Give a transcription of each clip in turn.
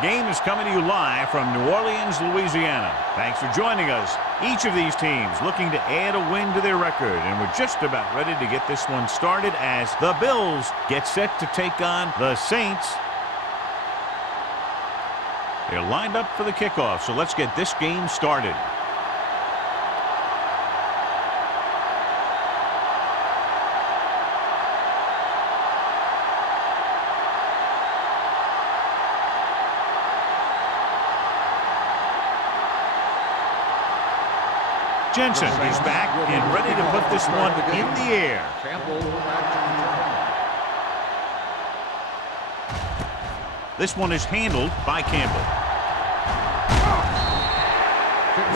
Our game is coming to you live from New Orleans, Louisiana. Thanks for joining us. Each of these teams looking to add a win to their record, and we're just about ready to get this one started as the Bills get set to take on the Saints. They're lined up for the kickoff, so let's get this game started. Jensen is back and ready to put this one in the air. This one is handled by Campbell.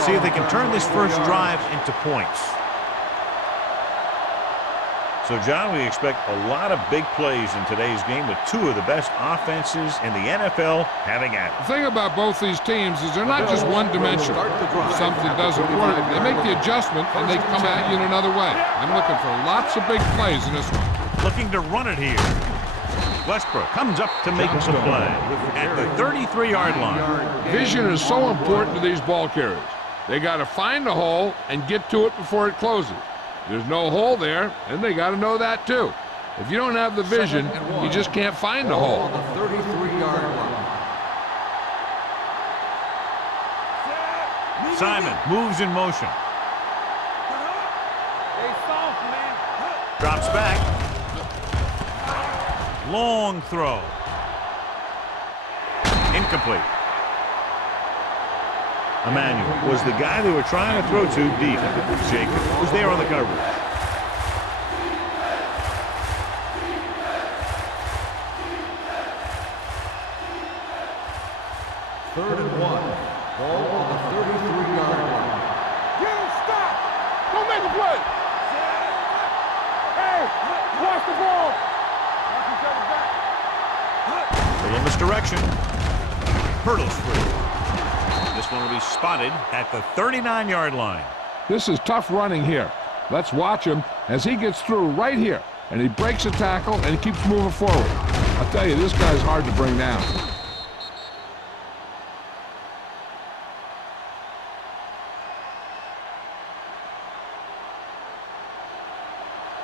See if they can turn this first drive into points. So, John, we expect a lot of big plays in today's game with two of the best offenses in the NFL having at it. The thing about both these teams is they're not just one-dimensional. If something doesn't work, they make the adjustment and they come at you in another way. I'm looking for lots of big plays in this one. Looking to run it here. Westbrook comes up to make the play at the 33-yard line. Vision is so important to these ball carriers. They got to find a hole and get to it before it closes. There's no hole there, and they got to know that too. If you don't have the vision, you just can't find the hole. On the 33-yard line. Simon moves in motion. Drops back. Long throw. Incomplete. Emmanuel was the guy they were trying to throw to deep. Jacob was there on the coverage. Third and one. Ball on the 33-yard line. Get him, stop! Don't make a play! Hey, watch the ball! Little misdirection. Hurdles free. This one will be spotted at the 39-yard line. This is tough running here. Let's watch him as he gets through right here. And he breaks a tackle and he keeps moving forward. I'll tell you, this guy's hard to bring down.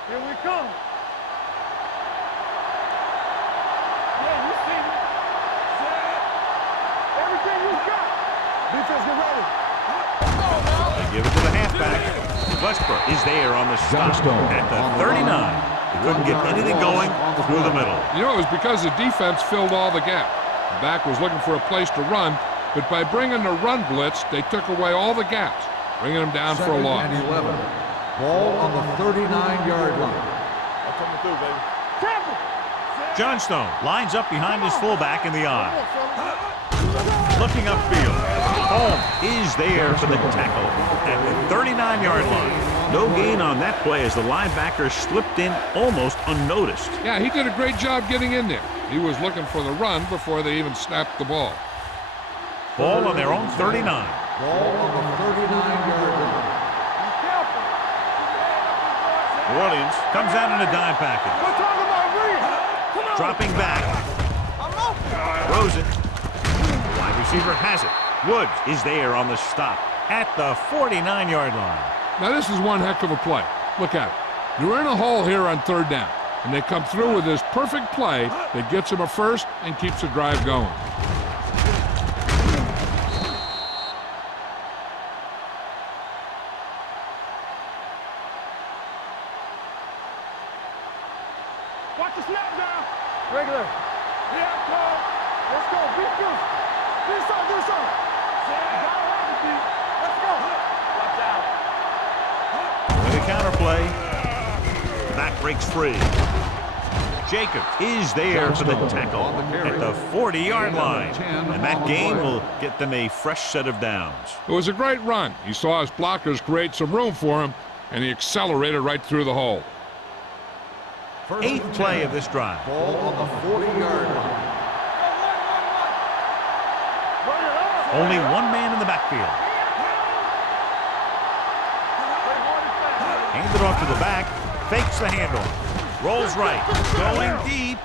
Here we come. Yeah, you see me. Everything you got. Defense, get ready. They give it to the halfback. Westbrook is there on the stop at the 39. He couldn't get anything going through the middle. You know, it was because the defense filled all the gap. The back was looking for a place to run, but by bringing the run blitz, they took away all the gaps, bringing them down for a loss. Second and 11. Ball on the 39-yard line. I'm coming through, baby. Campbell! Johnstone lines up behind his fullback in the eye. Looking upfield. Holmes is there for the tackle at the 39-yard line. No gain on that play as the linebacker slipped in almost unnoticed. Yeah, he did a great job getting in there. He was looking for the run before they even snapped the ball. Ball on their own 39. Ball on the 39-yard line. New Orleans comes out in a dime package. We're talking about read. Come on. Dropping back. I'm open. Throws it. Wide receiver has it. Woods is there on the stop at the 49-yard line. Now, this is one heck of a play. Look at it. You're in a hole here on third down, and they come through with this perfect play that gets them a first and keeps the drive going. Watch the snap down. Regular. Yeah, Paul. Let's go. Beat you. Do something. Do something. Let's go. Watch out. With a counter play. Back breaks free. Jacob is there for the tackle at the 40-yard line. And that gain will get them a fresh set of downs. It was a great run. He saw his blockers create some room for him, and he accelerated right through the hole. Eighth play of this drive. Ball on the 40-yard line. Only one man in the backfield. Handed off to the back. Fakes the handoff. Rolls right. Going deep.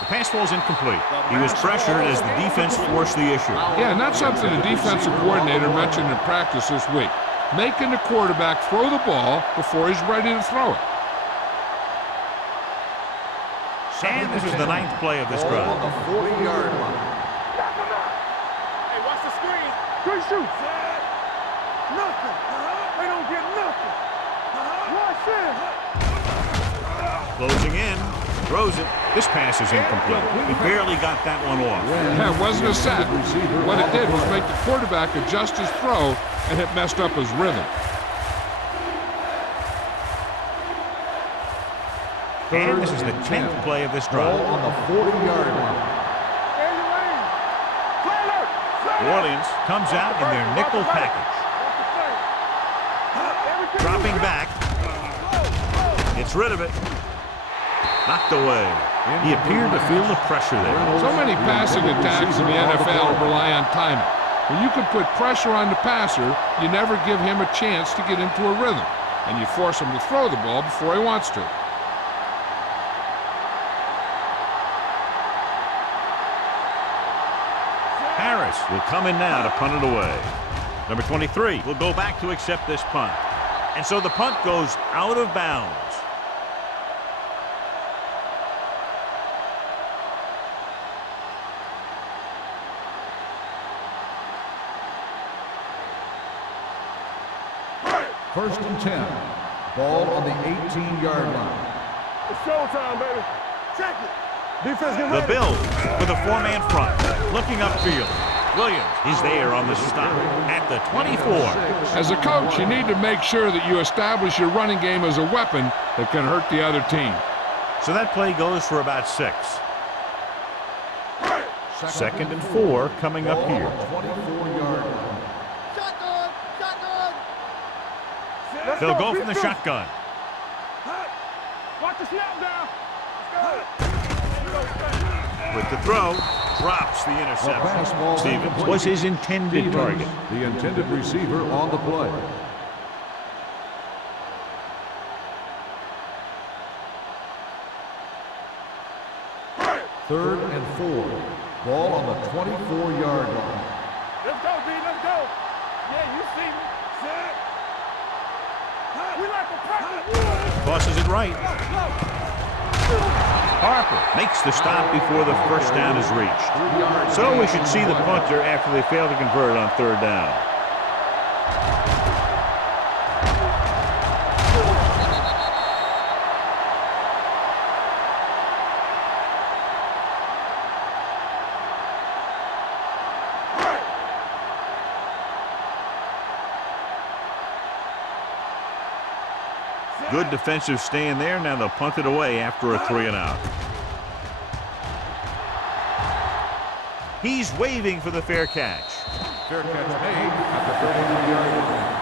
The pass falls incomplete. He was pressured as the defense forced the issue. Yeah, and that's something the defensive coordinator mentioned in practice this week. Making the quarterback throw the ball before he's ready to throw it. And this is the 9th play of this Ball drive. on the 40-yard line. Hey, watch the screen. Three shoots. Nothing. They don't get nothing. Watch it. Closing in, throws it. This pass is incomplete. He barely got that one off. Yeah, it wasn't a set. What it did was make the quarterback adjust his throw, and it messed up his rhythm. And this is the 10th play of this drive. Ball on the 40-yard line. New Orleans comes out in their nickel package. Dropping back. Gets rid of it. Knocked away. He appeared to feel the pressure there. So many passing attacks in the NFL rely on timing. When you can put pressure on the passer, you never give him a chance to get into a rhythm, and you force him to throw the ball before he wants to. Harris will come in now to punt it away. Number 23 will go back to accept this punt. And so the punt goes out of bounds. First and 10. Ball on the 18-yard line. It's showtime, baby. Check it. Defense get The ready. Bills with a 4-man front. Looking upfield. Williams is there on the stop at the 24. As a coach, you need to make sure that you establish your running game as a weapon that can hurt the other team. So that play goes for about 6. Second and 4 coming up Ball on here. the 24-yard line. Shotgun. Shotgun. Let's They'll go beat from the them. shotgun. Watch the snap down. With the throw, drops the The pass interception. ball Stevens incomplete. was his intended target. The intended receiver on the play. Third and 4. Ball on the 24-yard line. Let's go, B. Let's go. Yeah, you see me. Set. We like to practice. Tosses it right. Harper makes the stop before the first down is reached. So we should see the punter after they fail to convert on third down. Good defensive stand there. Now they'll punt it away after a 3-and-out. He's waving for the fair catch. Fair catch made at the 33-yard line.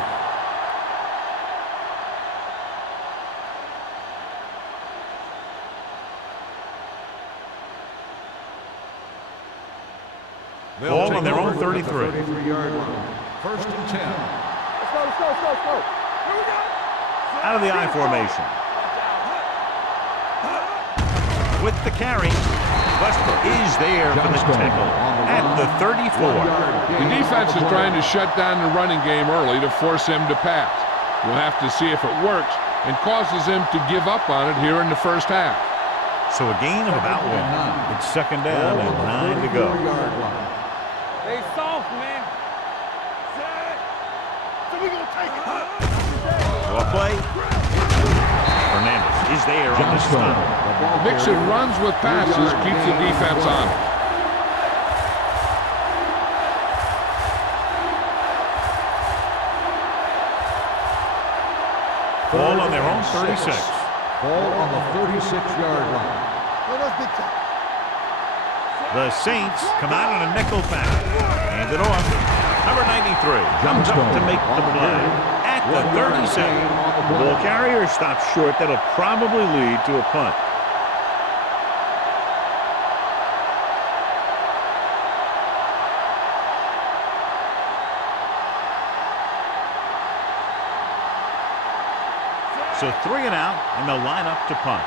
Ball on their own Over at the 33. 33-yard line. First and 10. Let's go, let's go, let's go, let's go. Here we go. Out of the I formation. With the carry, Westbrook is there for the tackle at the 34. The defense is trying to shut down the running game early to force him to pass. We'll have to see if it works and causes him to give up on it here in the first half. So a gain of about 1. It's second down and 9 to go. They soft, man. Set. So we gonna take it. Well play. Hernandez is there on the stop. Mixing runs with passes keeps the defense on it. Ball on their own 36. Ball on the 36-yard line. The Saints come out on a nickel pack. Hand it off. Number 93 comes up to make the play at the 37. The ball carrier stops short. That'll probably lead to a punt. So 3 and out, and they'll line up to punt.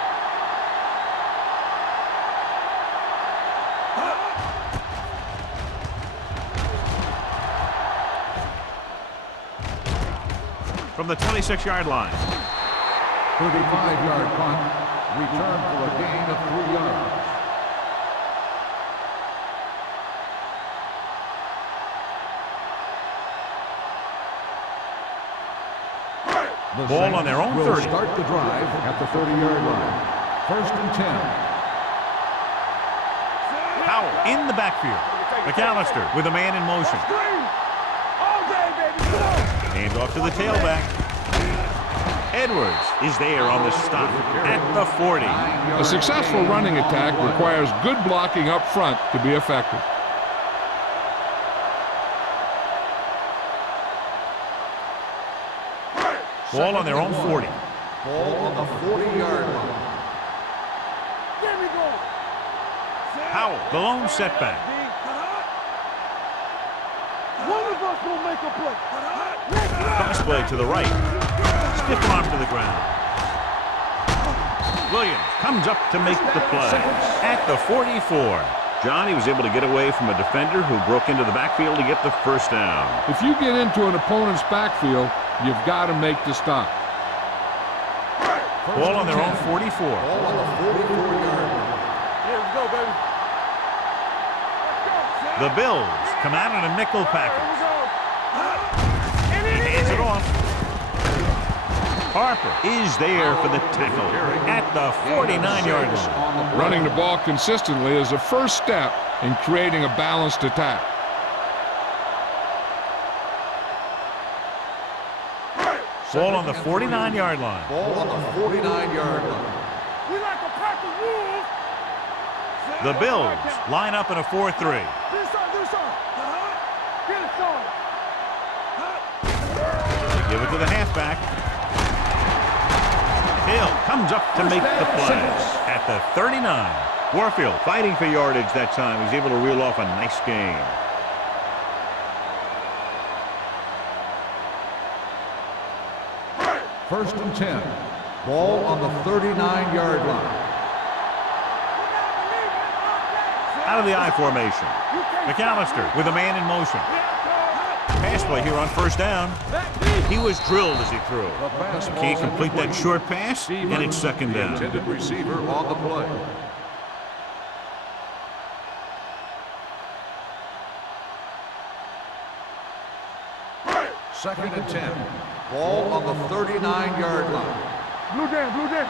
from the 26-yard line. 35-yard punt. Return for a gain of 3 yards. The Ball on their own will 30. Start the drive at the 30-yard line. First and 10. Powell in the backfield. McAllister with a man in motion. All day, baby. Come on. Hands off to the tailback. Edwards is there on the stop at the 40. A successful running attack requires good blocking up front to be effective. Ball on their own 40. Ball on the 40-yard line. There we go. Powell, the lone setback. One of us will make a play. Cross play to the right. Stiff arm to the ground. Williams comes up to make the play at the 44. John, he was able to get away from a defender who broke into the backfield to get the first down. If you get into an opponent's backfield, you've got to make the stop. Ball on their own 44. Ball on the 44-yard line. Here we go, baby. The Bills come out in a nickel Here package. we go. He hands it off. Harper is there for the tackle at the 49-yard line. Running the ball consistently is the first step in creating a balanced attack. Ball on the 49-yard line. Ball on the 49-yard line. We like a pack of wolves. The Bills line up in a 4-3. This side, this side. Get it started. They give it to the halfback. Hill comes up to make the play at the 39. Warfield fighting for yardage that time. He's able to reel off a nice gain. First and 10. Ball on the 39-yard line. Out of the I formation. McAllister with a man in motion. Pass play here on first down. He was drilled as he threw. The pass ball Can't complete that short pass, and it's second the down. intended receiver on the play. Second and 10. Ball on the 39-yard line. Blue down, blue down.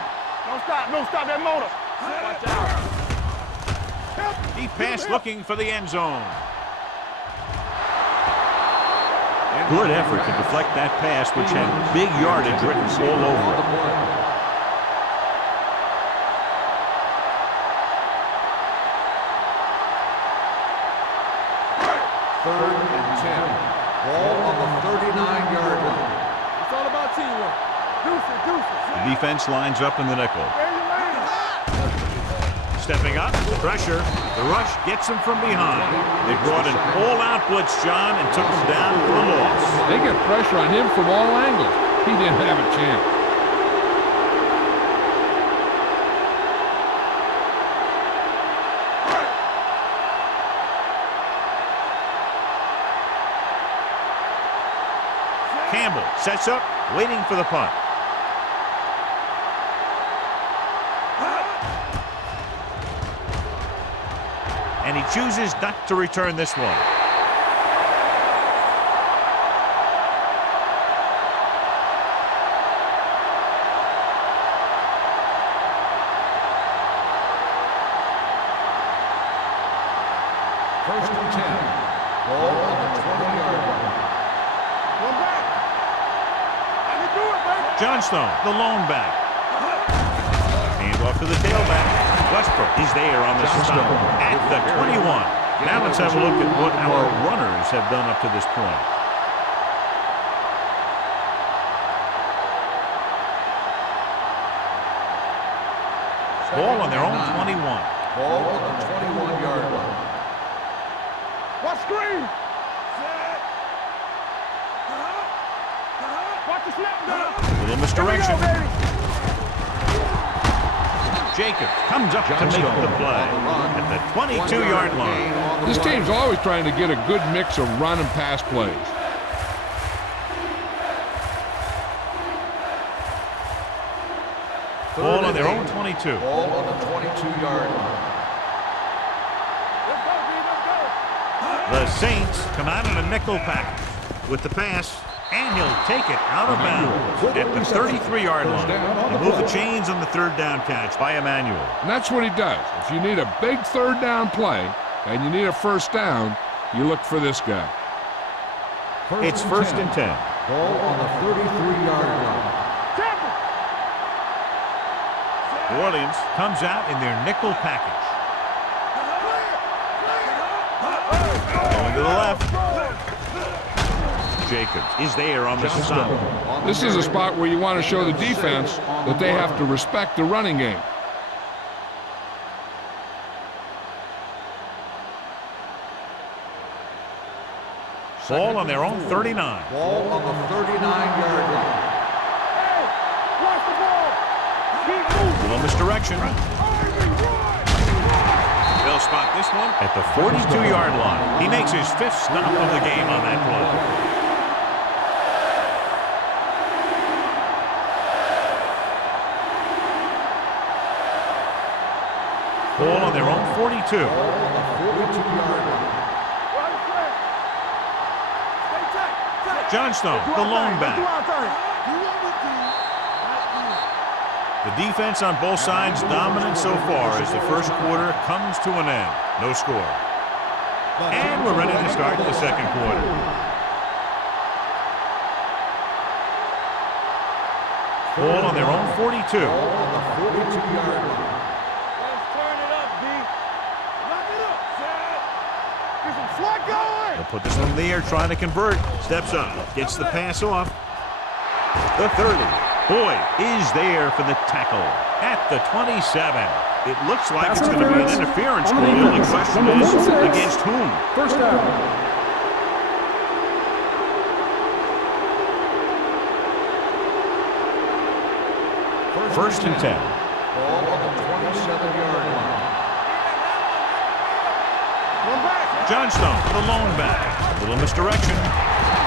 Don't stop that motor. Watch out. Deep pass looking for the end zone. Good effort to deflect that pass, which had big yardage written all over it. Third and 10. Ball on the 39-yard line. It's all about teamwork. Deuces, deuces. The defense lines up in the nickel. There you land. Stepping up, pressure. The rush gets him from behind. They brought an all-out blitz, John, and took him down for a loss. They get pressure on him from all angles. He didn't have a chance. Campbell sets up, waiting for the punt. And he chooses not to return this one. First and 10. Ball on the 20-yard line. One back. I can do it, baby. Johnstone, the lone back. Hand off to the tailback. Westbrook is there on the stop at the 21. Now let's have a look at what our runners have done up to this point. Ball on their own 21. Ball on the 21-yard line. Watch screen. Watch the snap down. Little misdirection. Here we go, baby. Jacobs comes up to make the play at the 22-yard line. This team's always trying to get a good mix of run and pass plays. Ball on their own 22. Ball on the 22-yard line. Let's go, B, let's go. The Saints come out in a nickel package with the pass, and he'll take it out of bounds at the 33-yard line. They move the chains on the third down catch by Emmanuel. And that's what he does. If you need a big third down play and you need a first down, you look for this guy. It's first and 10. Ball on the 33-yard line. New Orleans comes out in their nickel package. Going to the left. Jacobs is there on the stop. This is a spot where you want to show the defense that they have to respect the running game. Ball on their own 39. Ball on the 39-yard line. Hey, watch the ball. Keep moving. Little misdirection. They'll spot this one at the 42-yard line. He makes his 5th stop of the game on that play. Ball on their own 42. Ball on the 42-yard line. Johnstone, the lone back. The defense on both sides dominant so far as the first quarter comes to an end. No score. And we're ready to start the second quarter. Ball on their own 42. Ball on the 42-yard line. Let's turn it up, B. Lock it up, Chad. Get some swag going. They'll put this one in the air, trying to convert. Steps up, gets the pass off. The 30. Boyd is there for the tackle at the 27. It looks like it's going to be an interference call. The only question is against whom? First down. First and 10. Ball on the 27-yard line. Johnstone, the lone back. A little misdirection.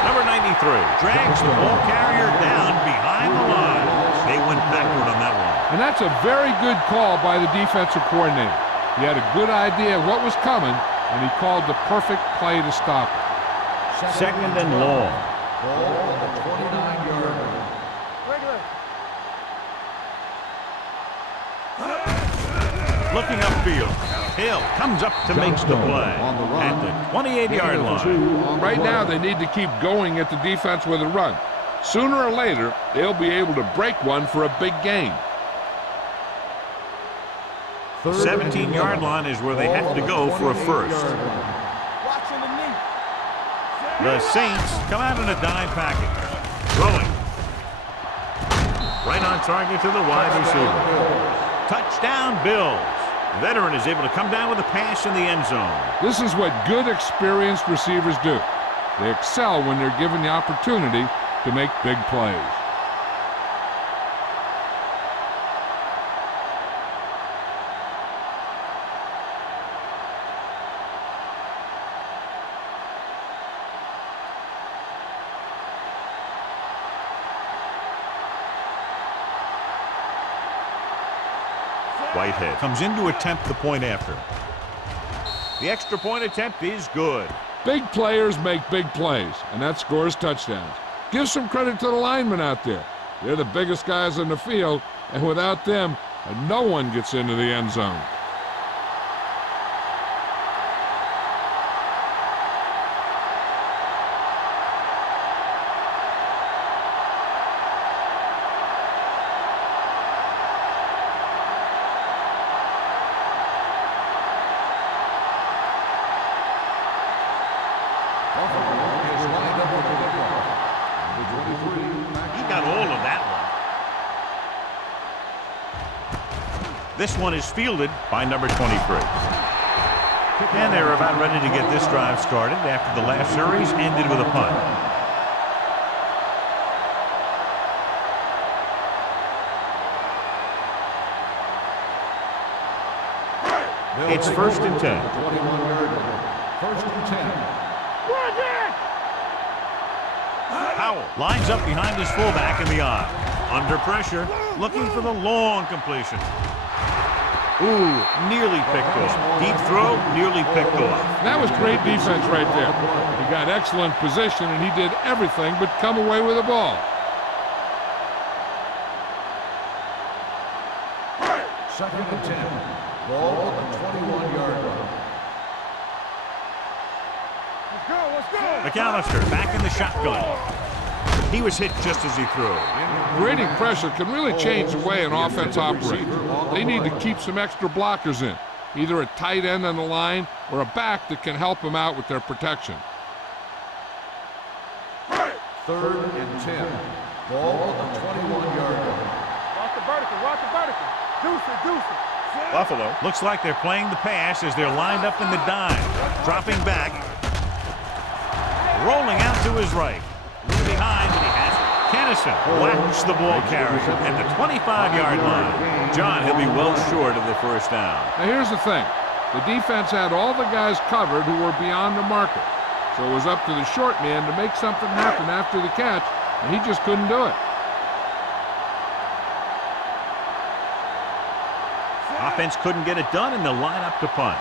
Number 93 drags the ball carrier down behind the line. They went backward on that one. And that's a very good call by the defensive coordinator. He had a good idea of what was coming, and he called the perfect play to stop it. Second and long. Ball on the 29-yard line. Looking upfield. Hill comes up to make the play at the 28-yard line. Right now, they need to keep going at the defense with a run. Sooner or later, they'll be able to break one for a big gain. 17-yard line is where they have to go for a first. Watching the knee. The Saints come out in a dime package. Throwing. Right on target to the wide receiver. Touchdown, Bills. Veteran is able to come down with a pass in the end zone. This is what good, experienced receivers do. They excel when they're given the opportunity to make big plays. Whitehead comes in to attempt the point after. The extra point attempt is good. Big players make big plays, and that scores touchdowns. Give some credit to the linemen out there. They're the biggest guys in the field, and without them, no one gets into the end zone. He got all of that one. This one is fielded by number 23. And they're about ready to get this drive started after the last series ended with a punt. It's first and 10. 21-yard line. First and 10. Powell lines up behind his fullback in the eye. Under pressure, looking for the long completion. Ooh, nearly picked off. Deep throw, nearly picked off. That was great defense right there. He got excellent position, and he did everything but come away with the ball. Second and 10. Ball on the 21-yard line. Let's go, let's go. McAllister back in the shotgun. He was hit just as he threw. Grading pressure can really change the way an offense operates. They need to keep some extra blockers in, either a tight end on the line or a back that can help them out with their protection. Third and 10. Ball on the 21-yard line. Watch the vertical, watch the vertical. Deuce it, deuce it. Buffalo looks like they're playing the pass as they're lined up in the dime. Dropping back. Rolling out to his right. Behind, and he has it. Kennison whacks the ball carrier at the 25-yard line. John, he'll be well short of the first down. Now here's the thing. The defense had all the guys covered who were beyond the marker. So it was up to the short man to make something happen after the catch, and he just couldn't do it. Offense couldn't get it done, and they'll line up to punt.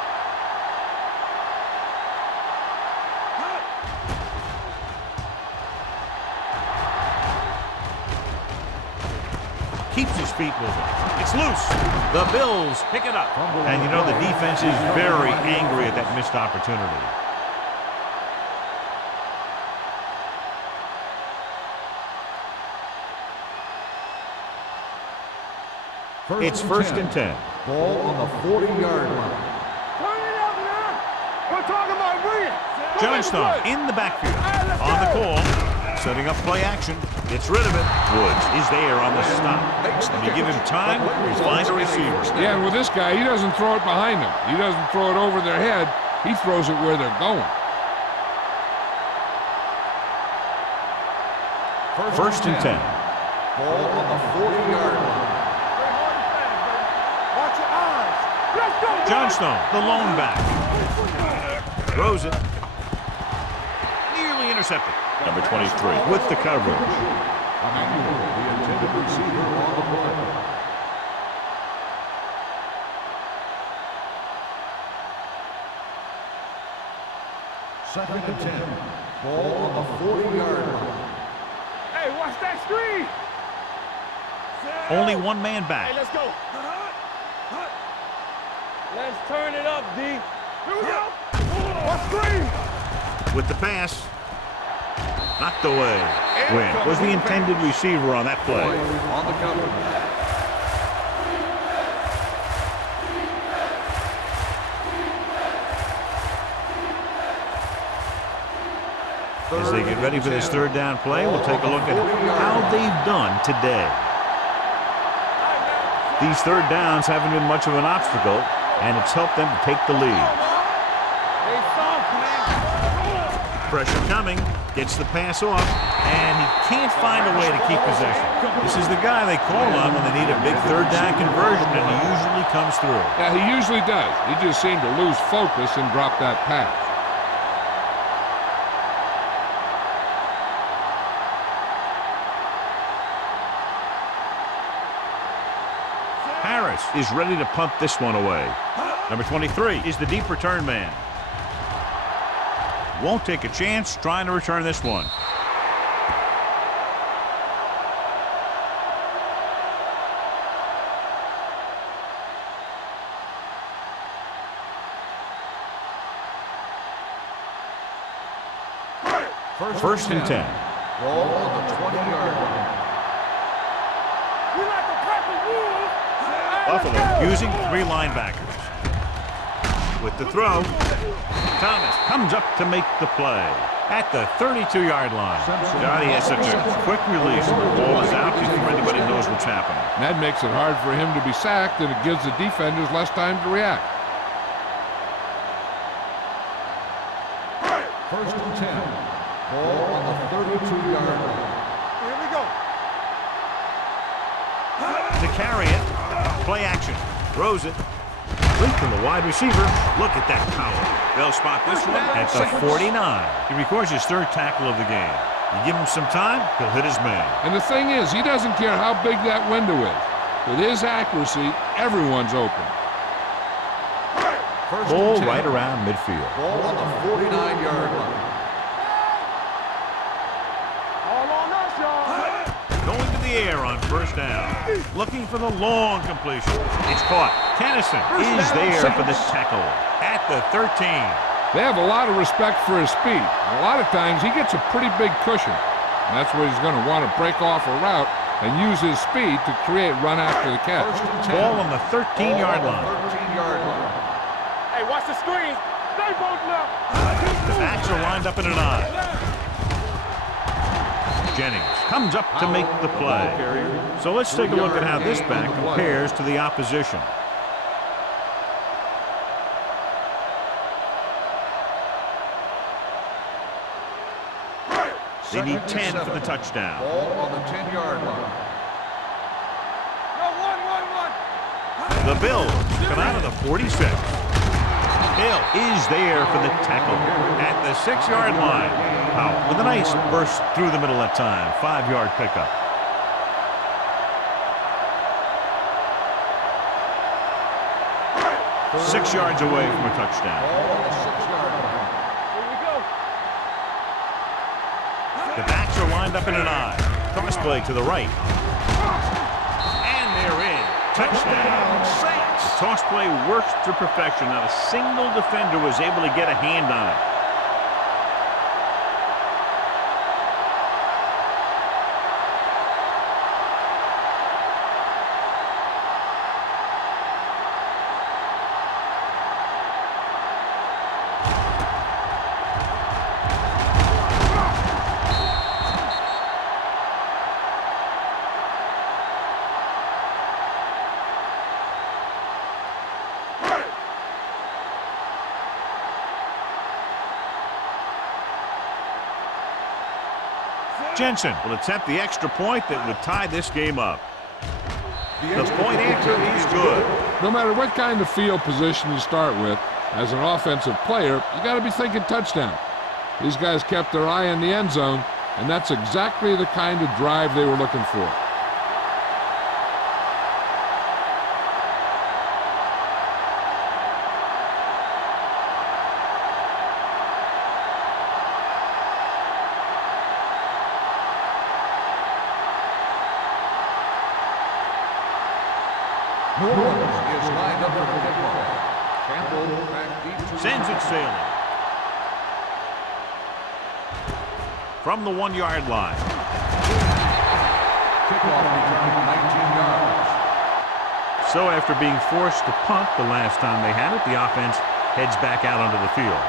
Keeps his feet moving. It's loose. The Bills pick it up. And you know the defense is very angry at that missed opportunity. It's first and 10. Ball on the 40-yard line. Turn it up now. We're talking about brilliant. Johnstone in the backfield. On the call. Setting up play action. Gets rid of it. Woods is there on the stop. When you give him time, he finds a receiver. Yeah, and with this guy, he doesn't throw it behind them. He doesn't throw it over their head. He throws it where they're going. First and 10. Ball on the 40-yard line. Watch your eyes. Let's go. Johnstone, the lone back. Throws it. Nearly intercepted. Number 23 with the coverage. Emmanuel, the intended receiver on the play. Second and 10. Ball on the 40-yard line. Hey, watch that screen. Only one man back. Hey, let's go. Let's turn it up, D. Here we go. Watch screen. With the pass. Knocked away. Win was the intended receiver on that play. On the cover. As they get ready for this third down play, we'll take a look at how they've done today. These third downs haven't been much of an obstacle, and it's helped them to take the lead. Pressure coming, gets the pass off, and he can't find a way to keep possession. This is the guy they call on when they need a big third down conversion, and he usually comes through. Yeah, he usually does. He just seemed to lose focus and drop that pass. Harris is ready to punt this one away. Number 23 is the deep return man. Won't take a chance trying to return this one. First and 10. Ball on the 20-yard line. We like to crack the rules. Buffalo using three linebackers. With the throw, Thomas comes up to make the play at the 32-yard line. Johnny has such a quick release. The ball is out before anybody knows what's happening. And that makes it hard for him to be sacked, and it gives the defenders less time to react. First and 10. Ball on the 32-yard line. Here we go. To carry it, play action, throws it. Complete from the wide receiver. Look at that power. They'll spot this one at the 49. He records his third tackle of the game. You give him some time, he'll hit his man. And the thing is, he doesn't care how big that window is. With his accuracy, everyone's open. Ball right around midfield. Ball on the 49-yard line. All on us, y'all. Going to the air on first down. Looking for the long completion. It's caught. Tennyson is there for the tackle at the 13. They have a lot of respect for his speed. A lot of times, he gets a pretty big cushion. And that's where he's going to want to break off a route and use his speed to create run after the catch. Ball on the 13-yard line. 13-yard line. Hey, watch the screen. They both left. The backs are lined up in an eye. Jennings comes up to make the play. So let's take a look at how this back compares to the opposition. They need 10 for the touchdown. Ball on the 10-yard line. The Bills come out of the 46. Hill is there for the tackle at the 6-yard line. Powell with a nice burst through the middle that time. 5-yard pickup. Six yards away from a touchdown. Ball on the 6-yard line. Here we go. The backs are lined up in an eye. Cross play to the right. And they're in. Touchdown, Saints. The toss play works to perfection. Not a single defender was able to get a hand on it. Jensen will attempt the extra point that would tie this game up. The point after is good. No matter what kind of field position you start with, as an offensive player, you got to be thinking touchdown. These guys kept their eye on the end zone, and that's exactly the kind of drive they were looking for. New Orleans is lined up for the kickoff. Campbell back deep to Sends it sailing. From the 1-yard line. kickoff return 19 yards. So after being forced to punt the last time they had it, the offense heads back out onto the field.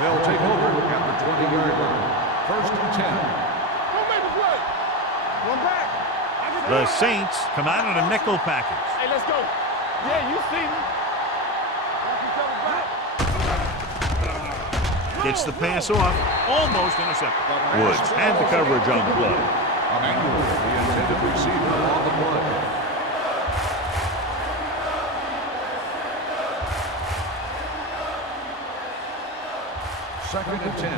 They'll take over at the 20-yard line. First and 10. Don't make a play. One back. The Saints come out in a nickel package. Hey, let's go. Yeah, you see me. Gets the pass off, almost intercepted. Woods had the coverage on the play. Emmanuel, the intended receiver on the play. Second and 10.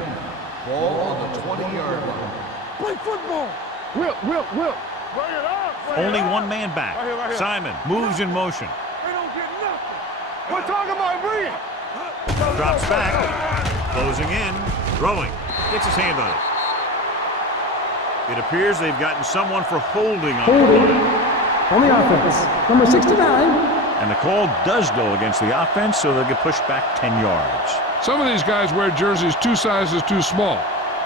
Ball on the 20-yard line. Play football. Will. Bring it up. Only one man back. Right here. Simon moves in motion. They don't get nothing. We're talking about bring it. Drops back. Closing in. Throwing. Gets his hand on it. It appears they've gotten someone for holding on the line. On the offense, number 69. And the call does go against the offense, so they'll get pushed back 10 yards. Some of these guys wear jerseys 2 sizes too small,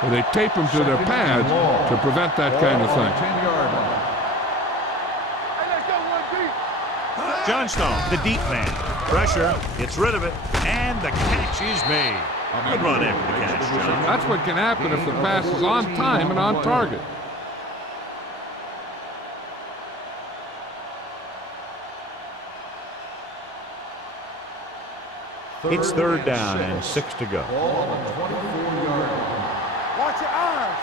or they tape them to their pads to prevent that kind of thing. 10-yard line. Hey, let's go one deep. Johnstone, the deep man. Pressure, gets rid of it, and the catch is made. Good run after the catch, John. That's what can happen if the pass is on time and on target. It's third down and 6 to go. Ball on the 24-yard line. Watch your eyes.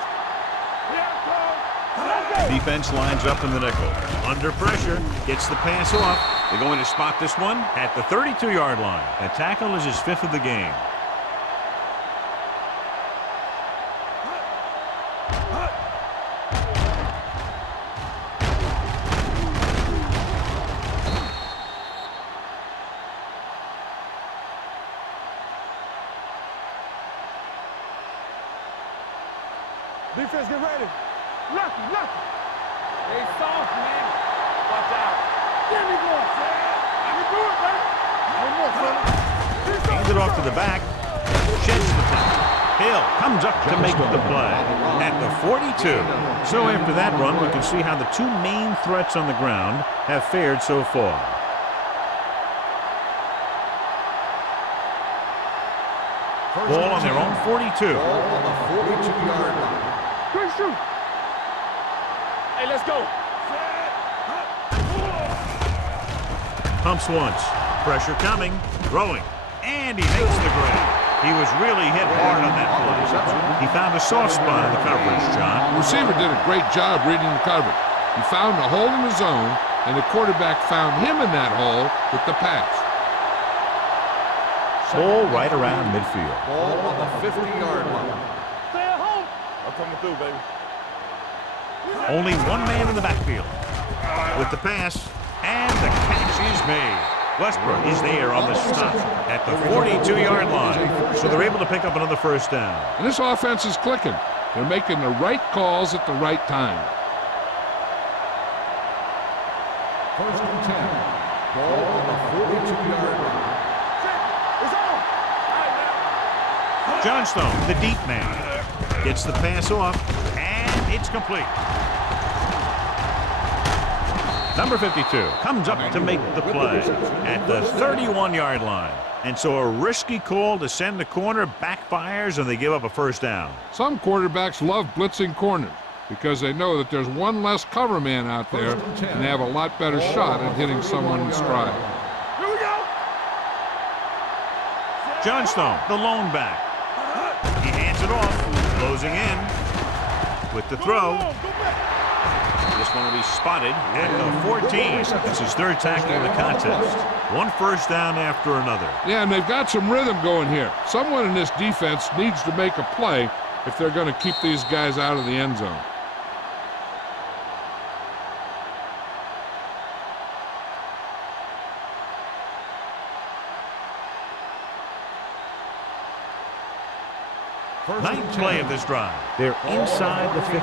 Here it comes. Let's go. Defense lines up in the nickel. Under pressure, gets the pass off. They're going to spot this one at the 32-yard line. A tackle is his 5th of the game. Defense, get ready. Lucky. Hey, soft, man. Watch out. Give me more. I can do it, man. One more, fella. Hands it off to the back. Sheds the tackle. Hill comes up to make the play at the 42. So after that run, we can see how the 2 main threats on the ground have fared so far. Ball on their own 42. Ball on the 42-yard line. Quick shoot. Hey, let's go. Pumps once. Pressure coming. Throwing. And he makes the grab. He was really hit hard on that play. He found a soft spot in the coverage, John. The receiver did a great job reading the coverage. He found a hole in the zone, and the quarterback found him in that hole with the pass. Ball right around midfield. Ball on the 50-yard line. Stay at home. I'm coming through, baby. Only one man in the backfield. With the pass, and the catch is made. Westbrook is there on the stop at the 42-yard line. So they're able to pick up another first down. And this offense is clicking. They're making the right calls at the right time. 1st and 10. Ball on the 42-yard line. It's on. All right, now. Johnstone, the deep man, gets the pass off, and it's complete. Number 52 comes up to make the play at the 31-yard line. And so a risky call to send the corner backfires, and they give up a first down. Some quarterbacks love blitzing corners because they know that there's one less cover man out there, and they have a lot better shot at hitting someone in stride. Here we go. Johnstone, the lone back. He hands it off, closing in with the throw. Go back. This one will be spotted at the 14. That's his 3rd tackle in the contest. One first down after another. Yeah, and they've got some rhythm going here. Someone in this defense needs to make a play if they're going to keep these guys out of the end zone. Ninth play of this drive. They're inside the 15.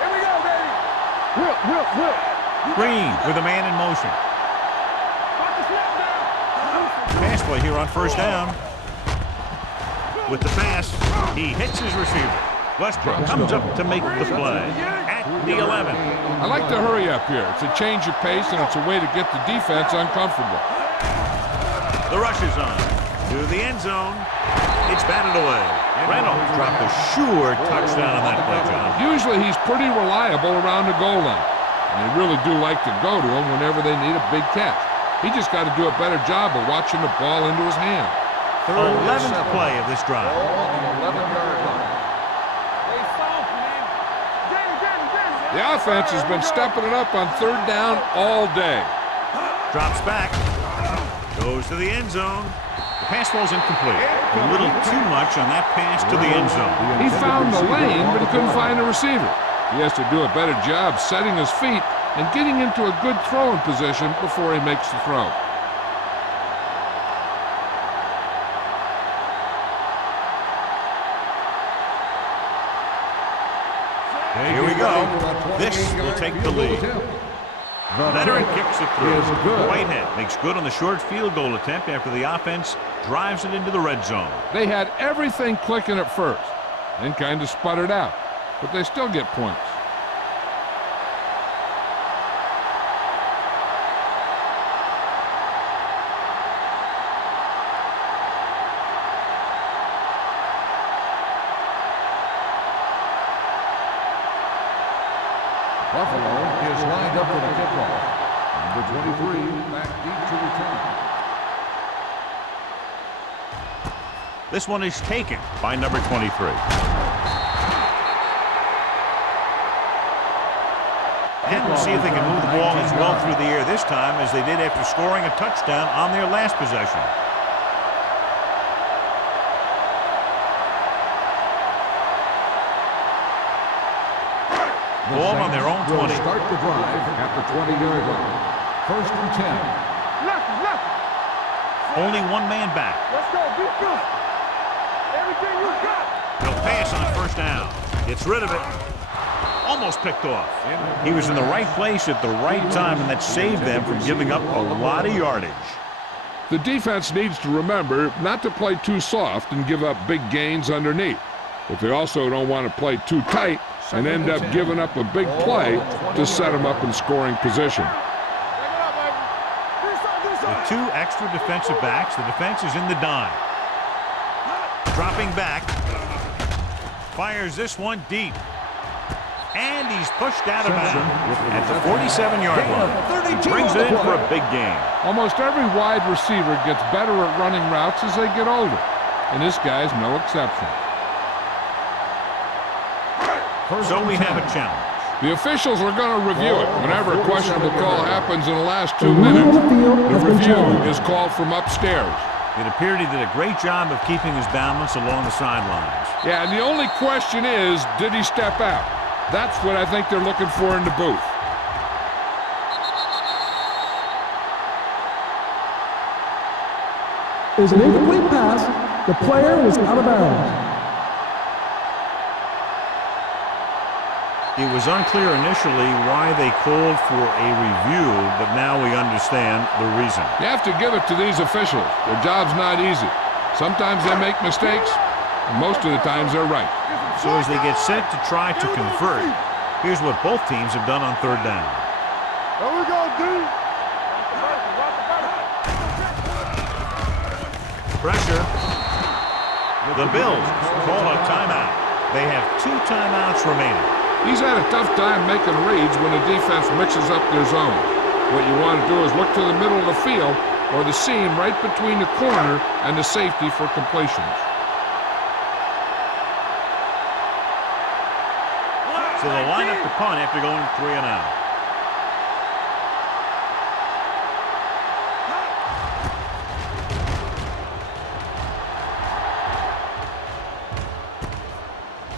Here we go, baby. Whip. Green with a man in motion. Watch the snap down. Pass play here on first down. With the pass, he hits his receiver. Westbrook comes up to make the play at the 11. I like to hurry up here. It's a change of pace, and it's a way to get the defense uncomfortable. The rush is on. To the end zone. It's batted away. Reynolds dropped a sure touchdown on that play, John. Usually he's pretty reliable around the goal line, and they really do like to go to him whenever they need a big catch. He just got to do a better job of watching the ball into his hand. 11th play of this drive. Ball on the 11-yard line. Hey, soft, man. Danny. The offense has been stepping it up on 3rd down all day. Drops back. Goes to the end zone. The pass ball's incomplete. A little too much on that pass to the end zone. He found the lane, but he couldn't find a receiver. He has to do a better job setting his feet and getting into a good throwing position before he makes the throw. Here we go. This will take the lead. Veteran kicks it through. Whitehead makes good on the short field goal attempt after the offense drives it into the red zone. They had everything clicking at first, then kind of sputtered out, but they still get points. Buffalo is lined up for the kickoff. Number 23 back deep to return. This one is taken by number 23. And we'll see if they can move the ball as well through the air this time as they did after scoring a touchdown on their last possession. Ball on their own 20. Start the drive at the 20-yard line. First and 10. Only one man back. Let's go. Be good. Everything you got. He'll pass on first down. Gets rid of it. Almost picked off. He was in the right place at the right time, and that saved them from giving up a lot of yardage. The defense needs to remember not to play too soft and give up big gains underneath. But they also don't want to play too tight and end up giving up a big play to set them up in scoring position. With two extra defensive backs, the defense is in the dime. Dropping back. Fires this one deep. And he's pushed out of bounds at the 47-yard line. Brings it in for a big gain. Almost every wide receiver gets better at running routes as they get older, and this guy's no exception. So we have a challenge. The officials are going to review it. Whenever a questionable call happens in the last 2 minutes, the review is called from upstairs. It appeared he did a great job of keeping his balance along the sidelines. Yeah, and the only question is, did he step out? That's what I think they're looking for in the booth. It was an incomplete pass. The player was out of bounds. It was unclear initially why they called for a review, but now we understand the reason. You have to give it to these officials. Their job's not easy. Sometimes they make mistakes, and most of the times they're right. So as they get set to try to convert, here's what both teams have done on third down. There we go, D. Pressure. The Bills call a timeout. They have 2 timeouts remaining. He's had a tough time making reads when the defense mixes up their zone. What you want to do is look to the middle of the field or the seam right between the corner and the safety for completions. So they'll line up the punt after going 3 and out.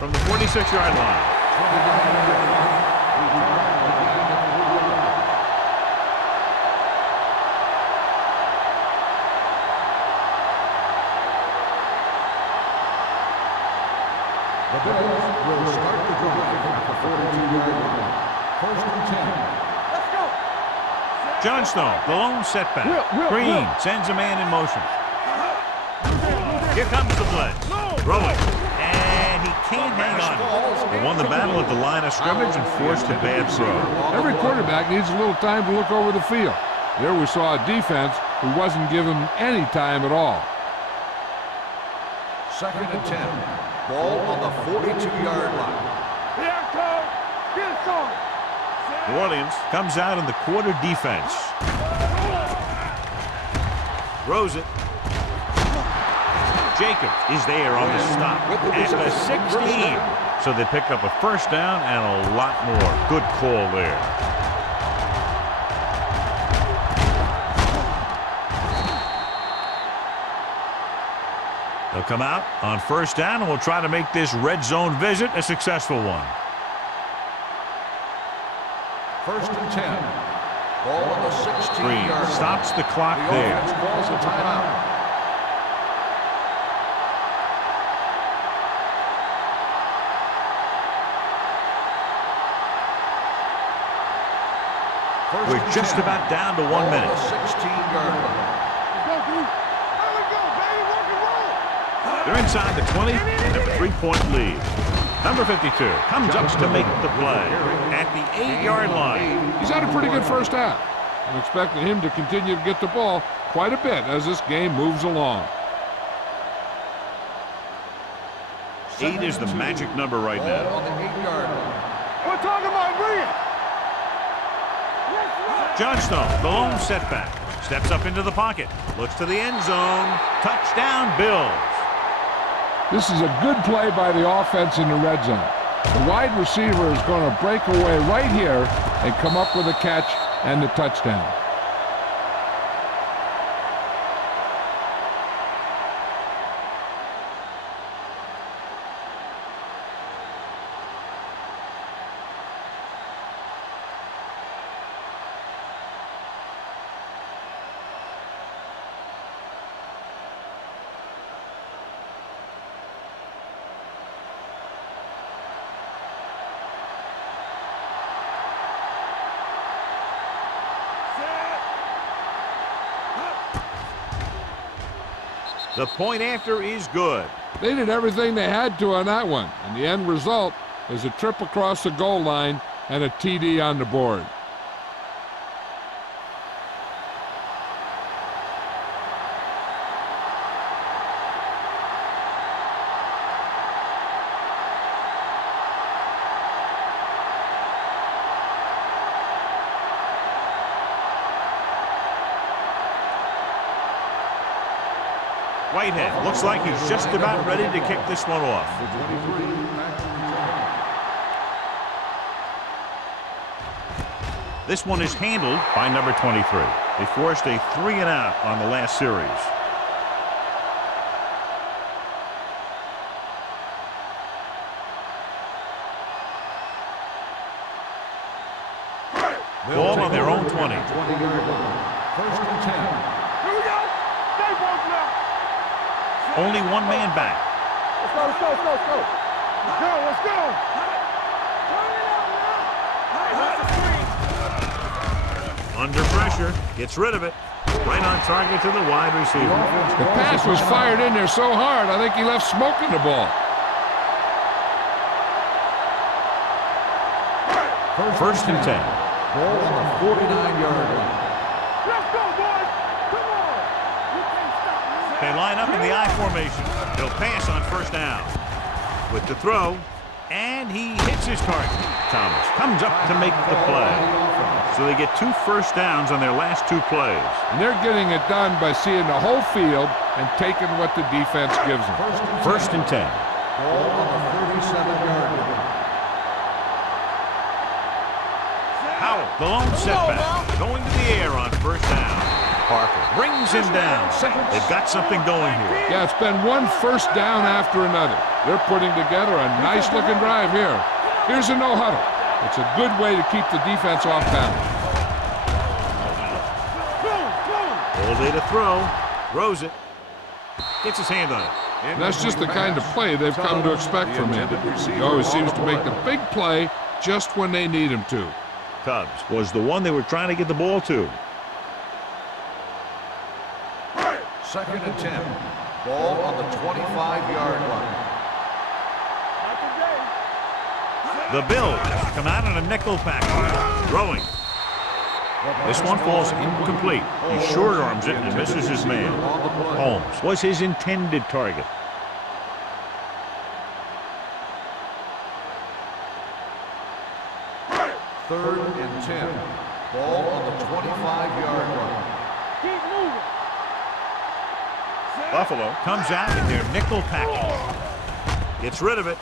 From the 46-yard line. The Bills will start the drive at the 42-yard line. First and 10. Let's go. Johnstone, the lone setback. Green sends a man in motion. Here comes the blitz. Throwing. And he can't hang on. They won the battle at the line of scrimmage and forced a bad throw. Every quarterback needs a little time to look over the field. There we saw a defense who wasn't given any time at all. Second and 10. Ball on the 42-yard line. Here comes. Get started. New Orleans comes out in the quarter defense. Throws it. Jacobs is there on the stop at the 16. So they pick up a first down and a lot more. Good call there. They'll come out on first down and we'll try to make this red zone visit a successful one. First and 10. Ball on the 16-yard line. Stops the clock there. The offense calls a timeout. We're just about down to 1 minute. 16-yard line. They're inside the 20 and a 3-point lead. Number 52 comes up to make the play at the 8-yard line. He's had a pretty good first half. I'm expecting him to continue to get the ball quite a bit as this game moves along. 8 is the magic number right now. On the 8-yard line. We're talking about bringing. Johnstone, the lone setback, steps up into the pocket, looks to the end zone. Touchdown, Bills. This is a good play by the offense in the red zone. The wide receiver is going to break away right here and come up with a catch and the touchdown. The point after is good. They did everything they had to on that one, and the end result is a trip across the goal line and a TD on the board. Whitehead looks like he's just about ready to kick this one off. This one is handled by number 23. They forced a 3-and-out on the last series. Ball on their own 20. 20-yard line. First and 10. Here we go. Stay both left. Only one man back. Let's go, let's go, let's go, let's go. Let's go, let's go. Turn it out now. Hey, what's the screen? Under pressure. Gets rid of it. Right on target to the wide receiver. The pass was fired in there so hard, I think he left smoke in the ball. First and 10. Ball on the 49-yard line. Let's go, boys. Come on. You can't stop me. They line up in the I formation. He'll pass on first down. With the throw, and he hits his target. Thomas comes up to make the play. So they get 2 first downs on their last 2 plays. And they're getting it done by seeing the whole field and taking what the defense gives them. First and 10. Ball on the 37-yard line. Howell, the lone setback, going to the air on first down. Parker brings him down. They've got something going here. Yeah, it's been one first down after another. They're putting together a nice-looking drive here. Here's a no-huddle. It's a good way to keep the defense off balance. All day to throw. Throws it. Gets his hand on it. And that's just the kind of play they've come to expect from him. He always seems to make the big play just when they need him to. Cubs was the one they were trying to get the ball to. Second and 10. Ball on the 25-yard line. The Bills come out in a nickel package. Throwing. This one falls incomplete. He short arms it and misses his man. Holmes was his intended target. Third and 10. Ball on the 25-yard line. Keep moving. Buffalo comes out in their nickel package. Gets rid of it.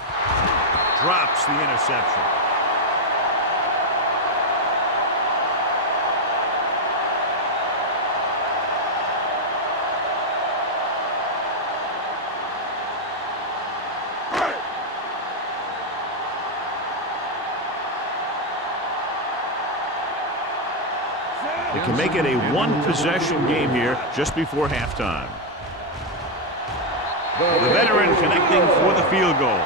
Drops the interception. They can make it a one-possession game here just before halftime. The veteran connecting for the field goal.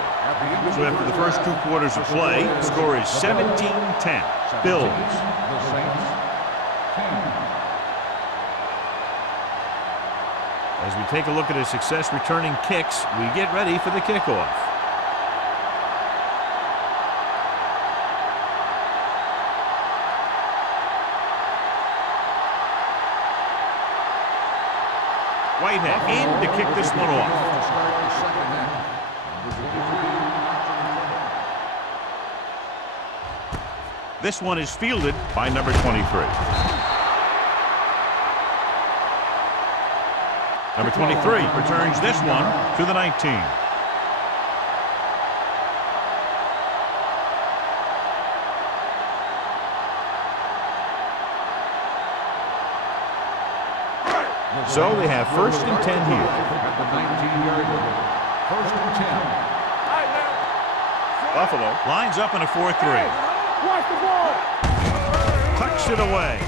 So after the first 2 quarters of play, the score is 17-10. Bills. The Saints 10. As we take a look at his success returning kicks, we get ready for the kickoff. Whitehead in to kick this one off. To start the second half. This one is fielded by number 23. Number 23 returns this one to the 19. So they have first and 10 here. At the 19-yard line. First and 10. Buffalo lines up in a 4-3. Watch the ball. Tucks it away.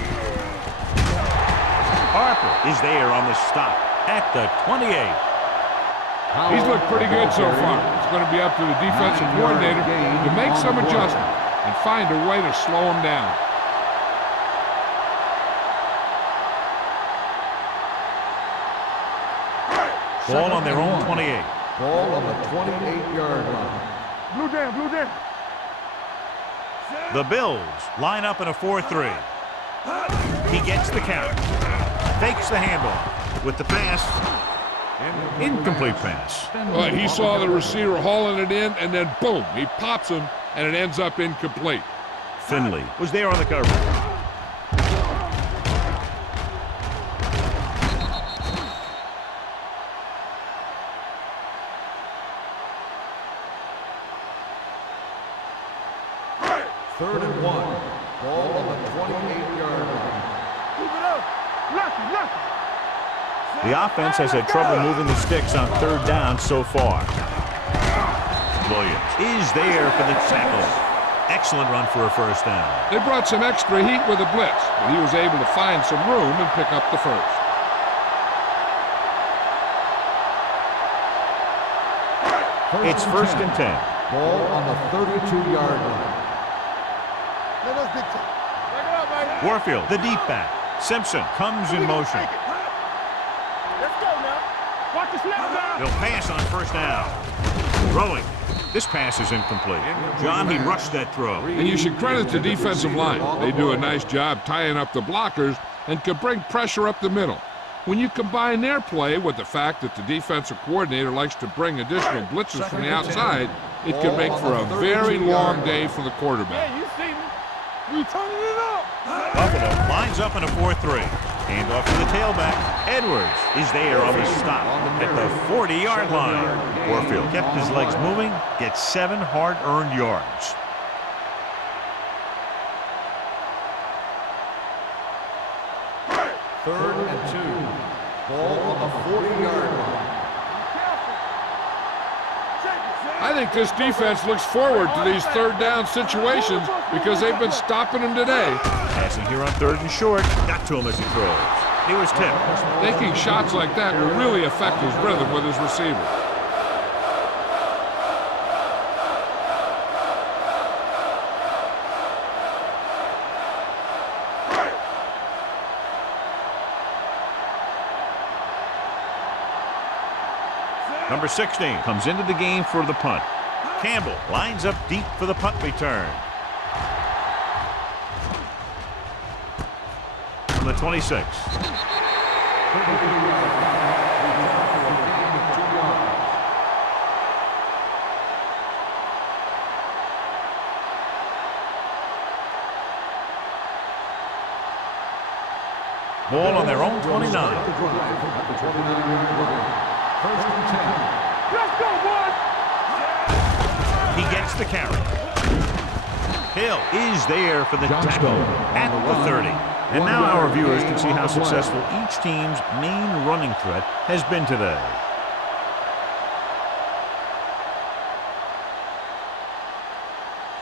Harper is there on the stop at the 28. He's looked pretty good so far. It's going to be up to the defensive coordinator to make some adjustment and find a way to slow him down. Ball on their own 28. Ball on the 28-yard line. Blue down, blue down. The Bills line up in a 4-3. He gets the count. Fakes the handoff with the pass. Incomplete pass. He saw the receiver hauling it in, and then boom, he pops him, and it ends up incomplete. Finley was there on the coverage. Third and 1. Ball on the 28-yard line. Keep it up. Lucky, lucky. The offense has had trouble moving the sticks on third down so far. Williams is there for the tackle. Excellent run for a first down. They brought some extra heat with a blitz, but he was able to find some room and pick up the first. It's first and 10. Ball on the 32-yard line. Let us dictate. Break it up, baby. Warfield, the deep back. Simpson comes in motion. Let's go now. Watch the snap now. They'll pass on first down. Throwing. This pass is incomplete. John, he rushed that throw. And you should credit the defensive line. They do a nice job tying up the blockers and can bring pressure up the middle. When you combine their play with the fact that the defensive coordinator likes to bring additional blitzes from the outside, it can make for a very long day for the quarterback. Yeah, you see me. We turning it up. Buffalo lines up in a 4-3. Hand off to the tailback. Edwards is there on the stop at the 40-yard line. Warfield kept his legs moving, gets 7 hard-earned yards. Third and 2. Ball on the 40-yard line. I think this defense looks forward to these third down situations because they've been stopping them today. Passing here on third and short. Got to him as he throws. He was tipped. Taking shots like that will really affect his rhythm with his receiver. Number 16 comes into the game for the punt. Campbell lines up deep for the punt return. From the 26. Ball on their own 29. First and 10. Let's go, boys. He gets the carry. Hill is there for the tackle at the 30. And now our viewers can see how successful each team's main running threat has been today.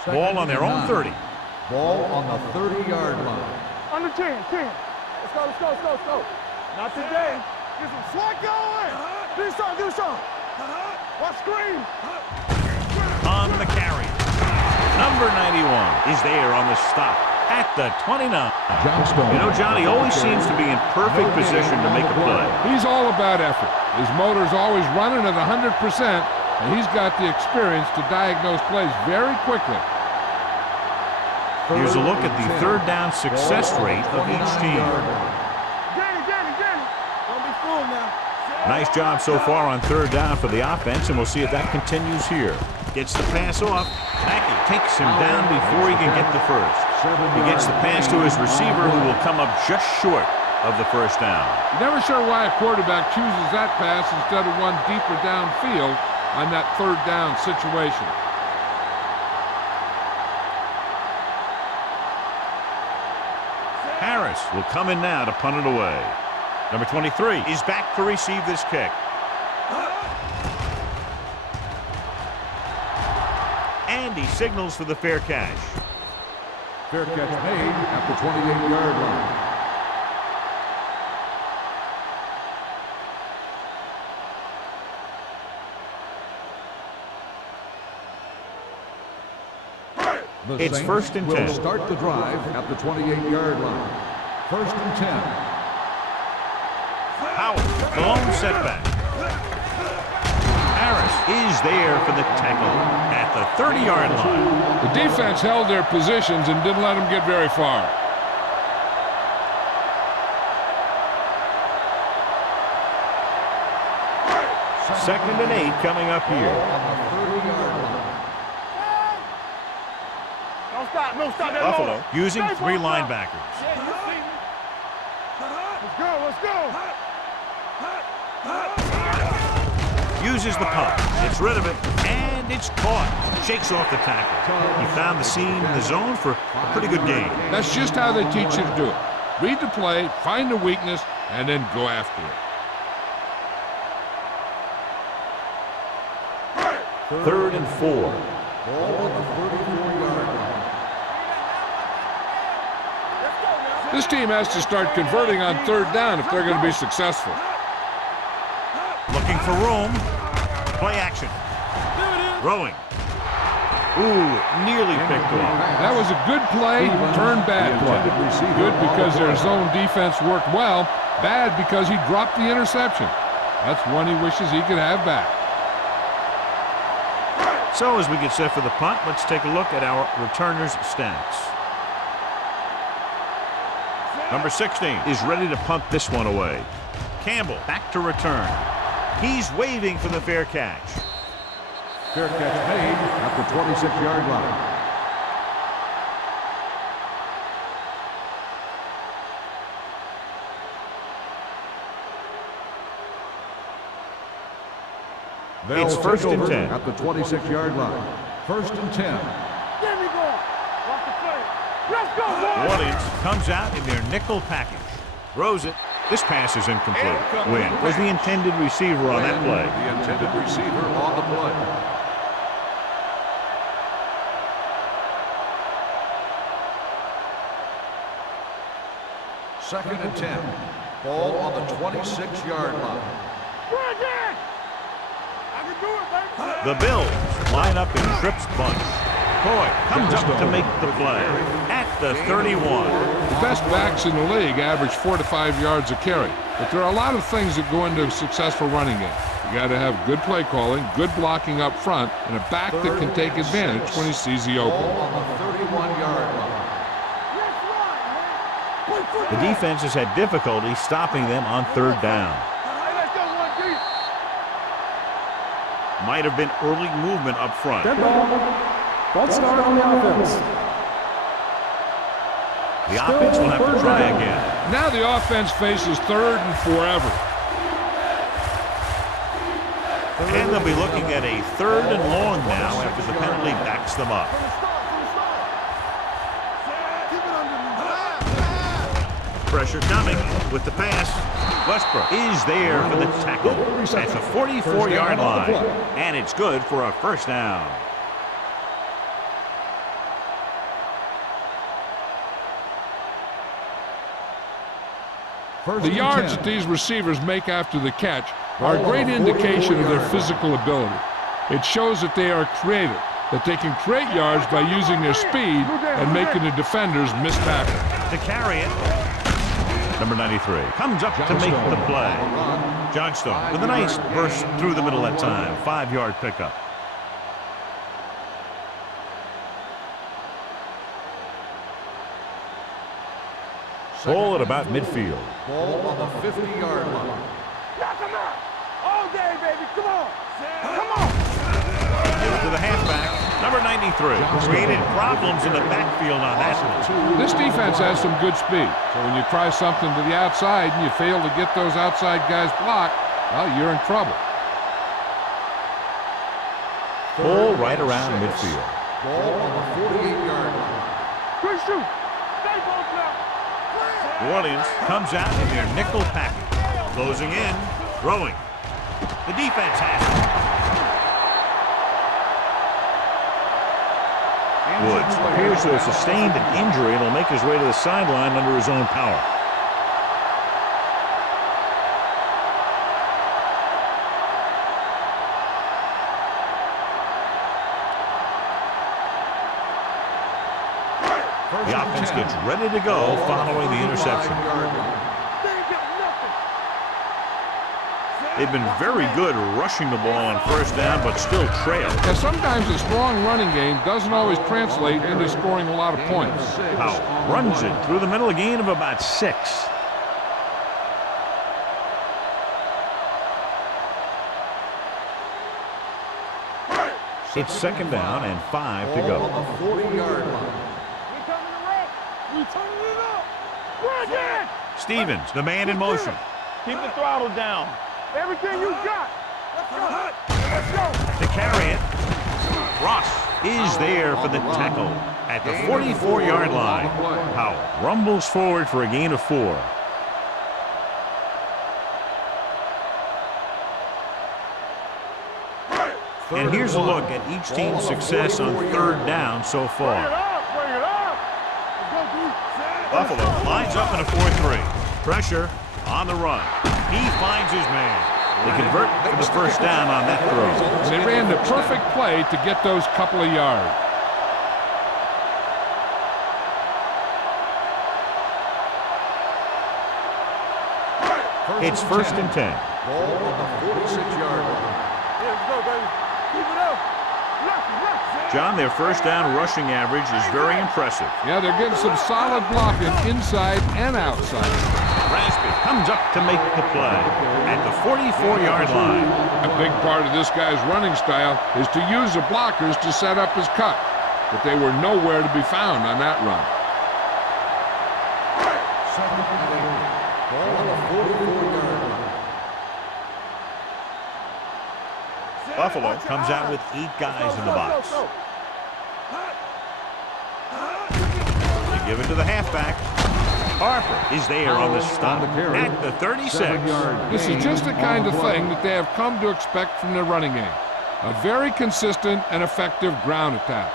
Ball on their own 30. Ball on the 30-yard line. Under 10, 10. Let's go, let's go, let's go, let's go. Not today. Get some slack going. Do something, do something. Watch screen. On the carry. Number 91 is there on the stop at the 29. You know, Johnny always seems to be in perfect position to make a play. He's all about effort. His motor's always running at 100%, and he's got the experience to diagnose plays very quickly. Here's a look at the third down success rate of each team. Get it. Don't be fooled now. Nice job so far on third down for the offense, and we'll see if that continues here. Gets the pass off. Mackey takes him down before he can get the first. He gets the pass to his receiver, who will come up just short of the first down. Never sure why a quarterback chooses that pass instead of one deeper downfield on that third down situation. Harris will come in now to punt it away. Number 23 is back to receive this kick. And he signals for the fair catch. Fair catch made at the 28-yard line. The It's Saints first and 10. will start the drive at the 28-yard line. First and 10. Howard, the lone setback. Harris is there for the tackle at the 30-yard line. The defense held their positions and didn't let them get very far. Second and 8 coming up here. No stop that Buffalo ball. using Stay 3 ball. linebackers. Yeah, you see me. Let's go. Uses the punt. Gets rid of it, and it's caught. Shakes off the tackle. He found the seam in the zone for a pretty good gain. That's just how they teach you to do it. Read the play, find the weakness, and then go after it. Third and 4. Ball at the 34-yard line. This team has to start converting on third down if they're going to be successful. Looking for room. Play action. Throwing. Ooh, nearly picked off. That was a good play, turned bad play. Good because their zone defense worked well. Bad because he dropped the interception. That's one he wishes he could have back. So as we get set for the punt, let's take a look at our returners' stats. Number 16 is ready to punt this one away. Campbell back to return. He's waving for the fair catch. Fair catch made at the 26-yard line. It's first and 10. At the 26-yard line. First and 10. Get me going. Watch the play. Let's go, boys. Williams comes out in their nickel package. Throws it. This pass is incomplete. Wynn was the intended receiver on that play. The intended receiver on the play. Second and 10. Ball on the 26-yard line. Right there. I can do it, baby. The Bills line up in trips bunch. Coy comes up to make the play at the 31. The best backs in the league average 4 to 5 yards a carry. But there are a lot of things that go into a successful running game. You got to have good play calling, good blocking up front, and a back that can take advantage when he sees the open. Ball on the 31-yard line. The defense has had difficulty stopping them on third down. Hey, let's go, one deep. Might have been early movement up front. Dead ball. False start on the offense. The offense will have to try again. Now the offense faces third and forever. And they'll be looking at a third and long now after the penalty backs them up. Pressure coming with the pass. Westbrook is there for the tackle at the 44-yard line. And it's good for a first down. The yards that these receivers make after the catch are a great indication of their physical ability. It shows that they are creative, that they can create yards by using their speed and making the defenders miss tackle. To carry it, number 93 comes up to make the play. Johnstone with a nice burst through the middle that time. 5-yard pickup. Ball at about midfield. Ball on the 50-yard line. Knock him out. All day, baby. Come on. Come on. Give it to the halfback, number 93. Created problems in the backfield on that one. This defense has some good speed. So when you try something to the outside and you fail to get those outside guys blocked, well, you're in trouble. Ball right around midfield. Ball on the 48-yard line. Good shoot. Stay ball now. New Orleans comes out in their nickel package. Closing in. Throwing. The defense has it. Woods appears to have sustained an injury and will make his way to the sideline under his own power. The offense gets ready to go following the interception. They've been very good rushing the ball on first down, but still trail. And sometimes a strong running game doesn't always translate into scoring a lot of points. Powell runs it through the middle, a gain of about 6. It's second down and 5 to go. On the 40-yard line. Stevens, the man in motion. Keep the throttle down. Everything you got. Let's go. Let's go. To carry it. Ross is there for the tackle at the 44-yard line. Powell rumbles forward for a gain of 4. And here's a look at each team's success on third down so far. Buffalo lines up in a 4-3. Pressure on the run. He finds his man. They convert for the first down on that throw. They ran the perfect play to get those couple of yards. It's first and 10. Ball on the 46-yard line. Let's go, baby. Keep it up. John, their first down rushing average is very impressive. Yeah, they're getting some solid blocking inside and outside. Raspy comes up to make the play at the 44-yard line. A big part of this guy's running style is to use the blockers to set up his cut, but they were nowhere to be found on that run. Second and 8. Ball on the 44-yard line. Buffalo comes out with 8 guys in the box. They give it to the halfback. Harper is there on the stop at the 36. This is just the kind of thing that they have come to expect from their running game. A very consistent and effective ground attack.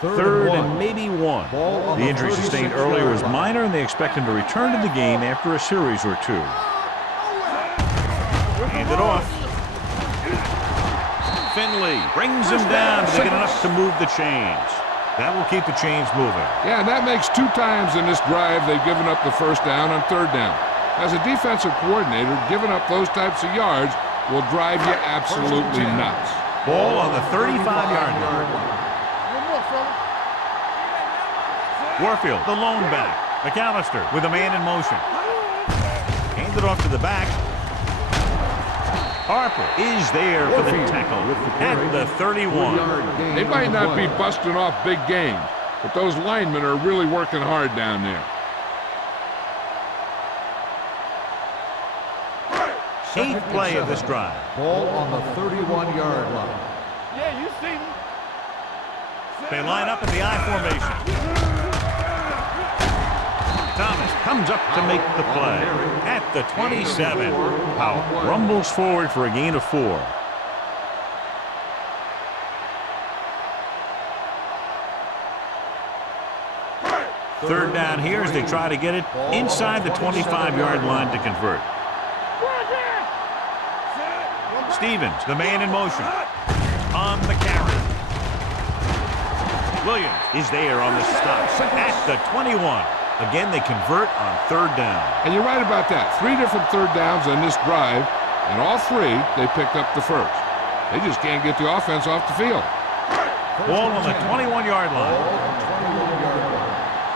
Third and maybe 1. The injury sustained earlier was minor, and they expect him to return to the game after a series or 2. Hand it off. Finley brings him down to get enough to move the chains. That will keep the chains moving. Yeah, and that makes 2 times in this drive they've given up the first down on third down. As a defensive coordinator, giving up those types of yards will drive you absolutely nuts. Ball on the 35-yard line. Warfield, the lone back. McAllister with a man in motion. Hand it off to the back. Harper is there for the tackle at the 31. They might not be busting off big games, but those linemen are really working hard down there. 8th play of this drive. Ball on the 31-yard line. Yeah, you see me. They line up in the I formation. Thomas comes up to make the play at the 27. Powell rumbles forward for a gain of 4. Third down here as they try to get it inside the 25-yard line to convert. Stevens, the man in motion, on the carry. Williams is there on the stop at the 21. Again, they convert on third down. And you're right about that. 3 different third downs on this drive, and all 3 they picked up the first. They just can't get the offense off the field. Ball on the 21-yard line.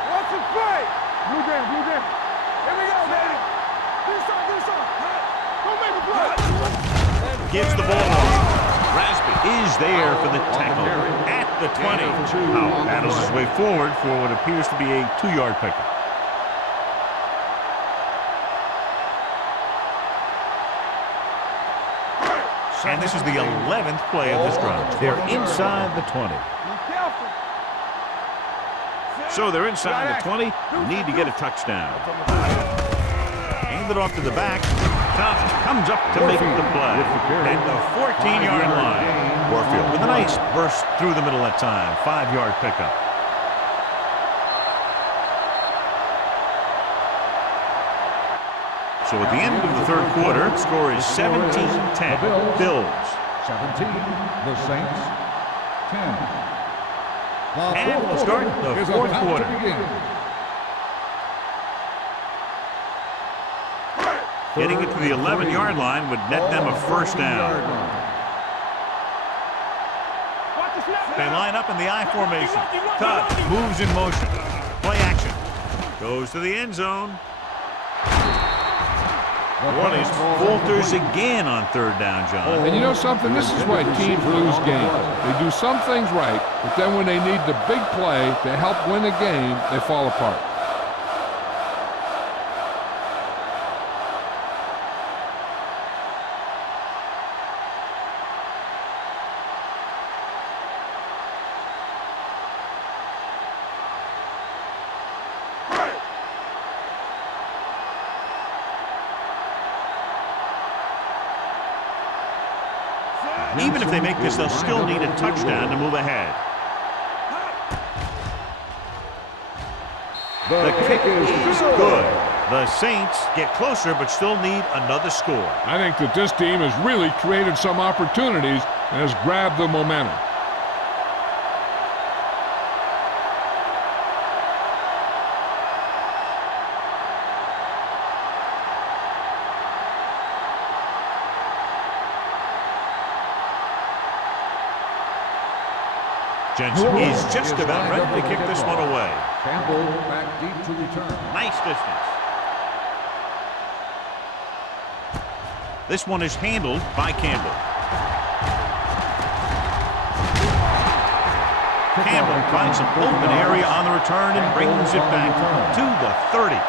What's the play? Blue down, blue down. Here we go, baby. This on. Go make a play. Gives the ball off. Raspy is there for the tackle at the 20. Powell battles his way forward for what appears to be a 2-yard pickup. And this is the 11th play of this drive. They're inside the 20. So they're inside the 20. Need to get a touchdown. Hand it off to the back. Comes up to make the play at the 14-yard line. Warfield with a nice burst through the middle that time. 5-yard pickup. So at the end of the third quarter, the score is 17-10. Bills. 17. The Saints. 10. And we'll start the fourth quarter. Getting it to the 11-yard line would net them a first down. They line up in the I formation. Todd moves in motion. Play action. Goes to the end zone. New Orleans falters again on third down, John. And you know something? This is why teams lose games. They do some things right, but then when they need the big play to help win a game, they fall apart. Even if they make this, they'll still need a touchdown to move ahead. The kick is good. The Saints get closer, but still need another score. I think that this team has really created some opportunities and has grabbed the momentum. Jensen is just about ready to kick this one away. Campbell back deep to return. Nice distance. This one is handled by Campbell. Campbell finds some open area on the return and brings it back to the 30.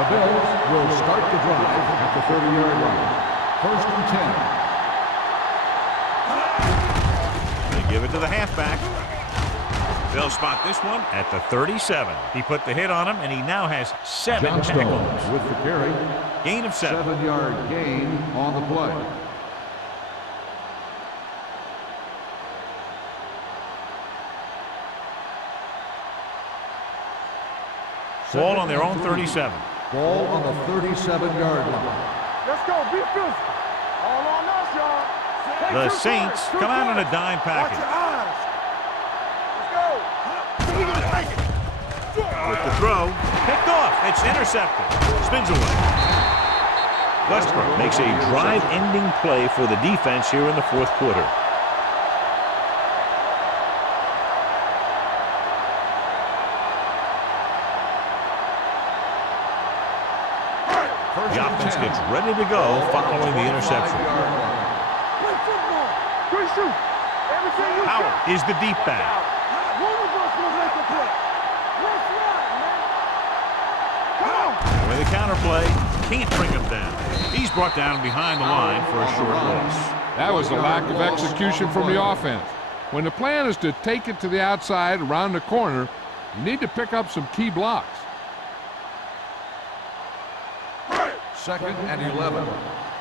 The Bills will start the drive at the 30-yard line. First and 10. They give it to the halfback. They'll spot this one at the 37. He put the hit on him, and he now has 7 tackles. With the carry. Gain of 7. 7-yard gain on the play. Ball on their own 37. Ball on the 37-yard line. Let's go. Be physical. All on us, y'all. The Saints come out on a dime Watch package. your eyes. Let's go. With the throw, picked off. It's intercepted. Spins away. Westbrook makes a drive-ending play for the defense here in the fourth quarter. The offense gets ready to go following the interception. Play football. Good shoot. Everything you Howard got. is the deep back. One of us will make the play. Let's ride, man. Come on. With the counterplay, can't bring him down. He's brought down behind the line for a short loss. That was a lack of execution from the offense. When the plan is to take it to the outside around the corner, you need to pick up some key blocks. Second and 11.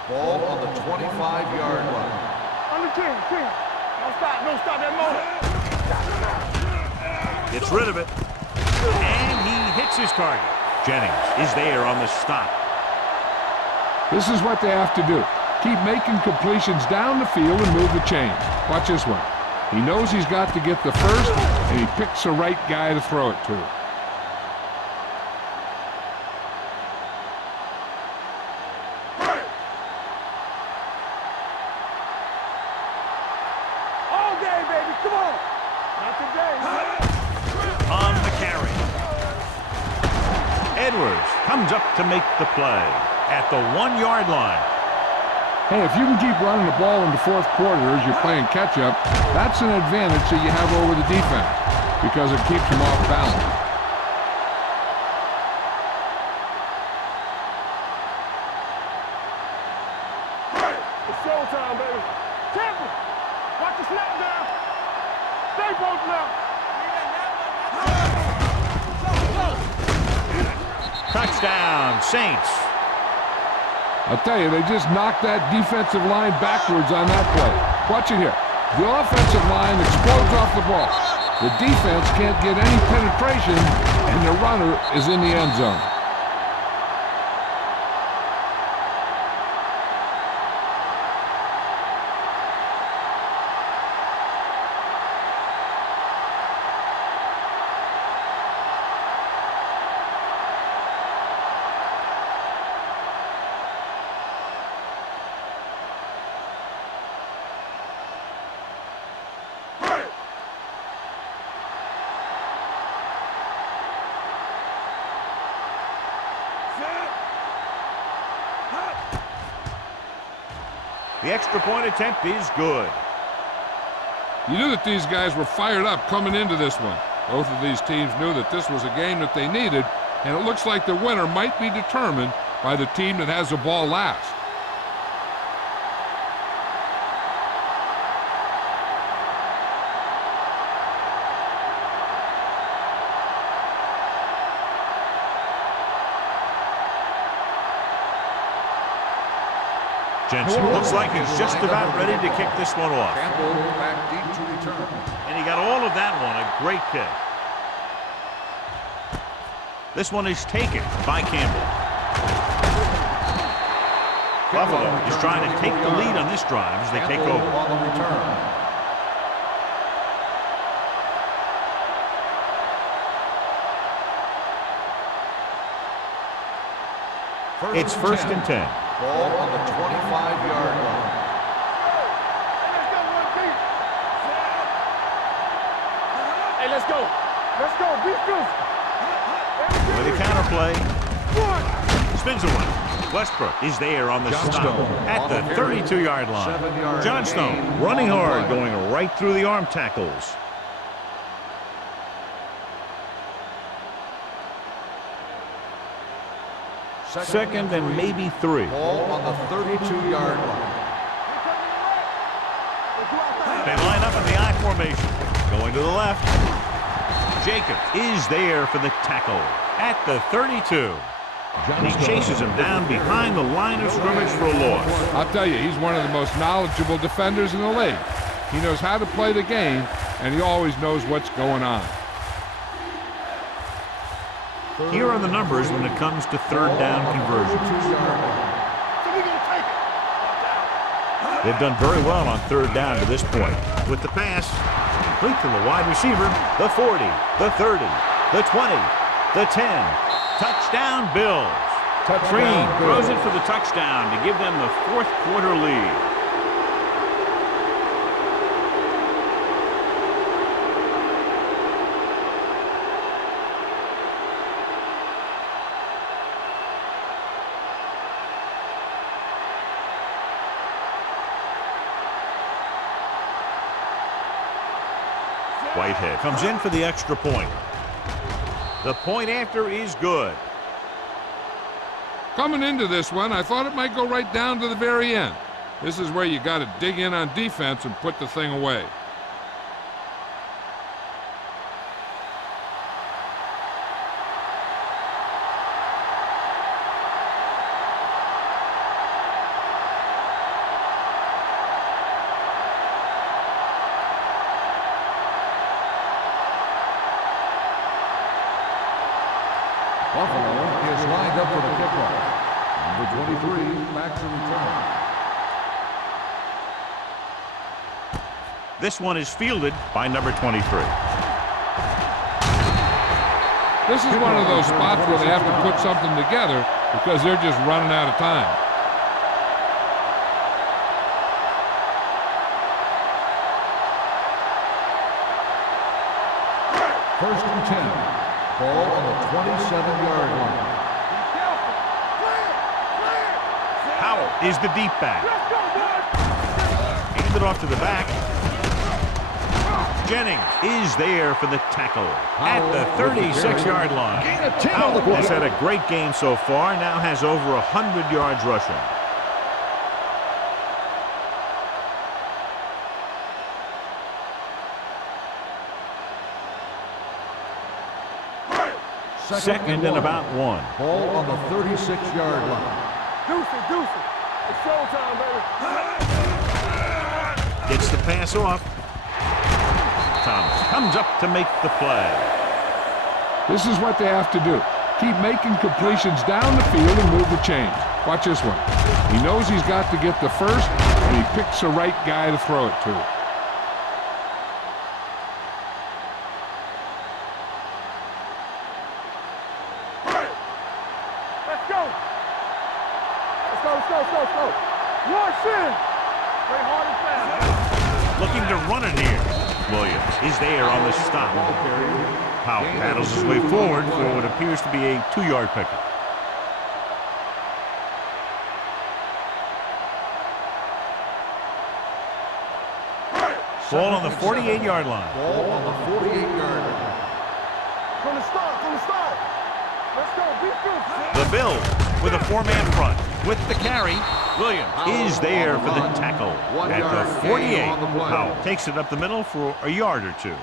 Ball on the 25-yard line. On the 10. Don't stop that motor. Gets rid of it. And he hits his target. Jennings is there on the stop. This is what they have to do. Keep making completions down the field and move the chain. Watch this one. He knows he's got to get the first, and he picks the right guy to throw it to. Comes up to make the play at the 1-yard line. Hey, if you can keep running the ball in the fourth quarter as you're playing catch-up, that's an advantage that you have over the defense because it keeps them off balance. Touchdown, Saints. I'll tell you, they just knocked that defensive line backwards on that play. Watch it here. The offensive line explodes off the ball. The defense can't get any penetration, and the runner is in the end zone. The extra point attempt is good. You knew that these guys were fired up coming into this one. Both of these teams knew that this was a game that they needed, and it looks like the winner might be determined by the team that has the ball last. Jensen looks like he's just about ready to kick this one off. Campbell back deep to return. And he got all of that one, a great kick. This one is taken by Campbell. Buffalo is trying to take the lead on this drive as they take over. On the return. It's first and 10. Ball on the 25-yard line. Hey, let's go. Let's go. Be physical. With a counter play. Spins away. Westbrook is there on the stop at the 32-yard line. Johnstone running hard, going right through the arm tackles. Second and maybe 3. Ball on the 32-yard line. They line up in the I formation. Going to the left. Jacobs is there for the tackle at the 32. And he chases him down behind the line of scrimmage for a loss. I'll tell you, he's one of the most knowledgeable defenders in the league. He knows how to play the game, and he always knows what's going on. Here are the numbers when it comes to third down conversions. They've done very well on third down to this point. With the pass, complete to the wide receiver, the 40, the 30, the 20, the 10. Touchdown, Bills. Green throws it for the touchdown to give them the fourth quarter lead. Whitehead comes in for the extra point. The point after is good. Coming into this one, I thought it might go right down to the very end. This is where you got to dig in on defense and put the thing away. Buffalo is lined up for the kickoff. Number 23 back to return. This one is fielded by number 23. This is one of those spots where they have to put something together because they're just running out of time. First and 10. Ball on the 27-yard line. Howell is the deep back. Handed off to the back. Jennings is there for the tackle at the 36-yard line. Howell has had a great game so far, now has over 100 yards rushing. Second and about 1. Ball on the 36-yard line. Deuce it, deuce it. It's showtime, baby. Gets the pass off. Thomas comes up to make the play. This is what they have to do. Keep making completions down the field and move the chains. Watch this one. He knows he's got to get the first, and he picks the right guy to throw it to. Let's go. Let's go, let's go, let's go, let's go. Rush in. Play hard and fast. Looking to run it here. Williams is there on the stop. Powell paddles his way forward for what appears to be a 2-yard pickup. Ball on the 48-yard line. Ball on the 48-yard line. From the start, from the start. Let's go, beat you. The Bills with a 4-man front. With the carry, Williams is there for the tackle at the 48. Powell takes it up the middle for a yard or 2.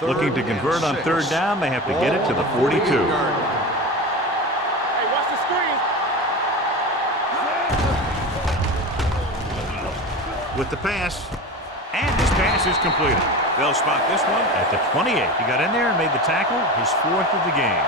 Looking to convert on 3rd down, they have to get it to the 42. Hey, watch the screen. With the pass, and this pass is completed. They'll spot this one at the 28. He got in there and made the tackle, his 4th of the game.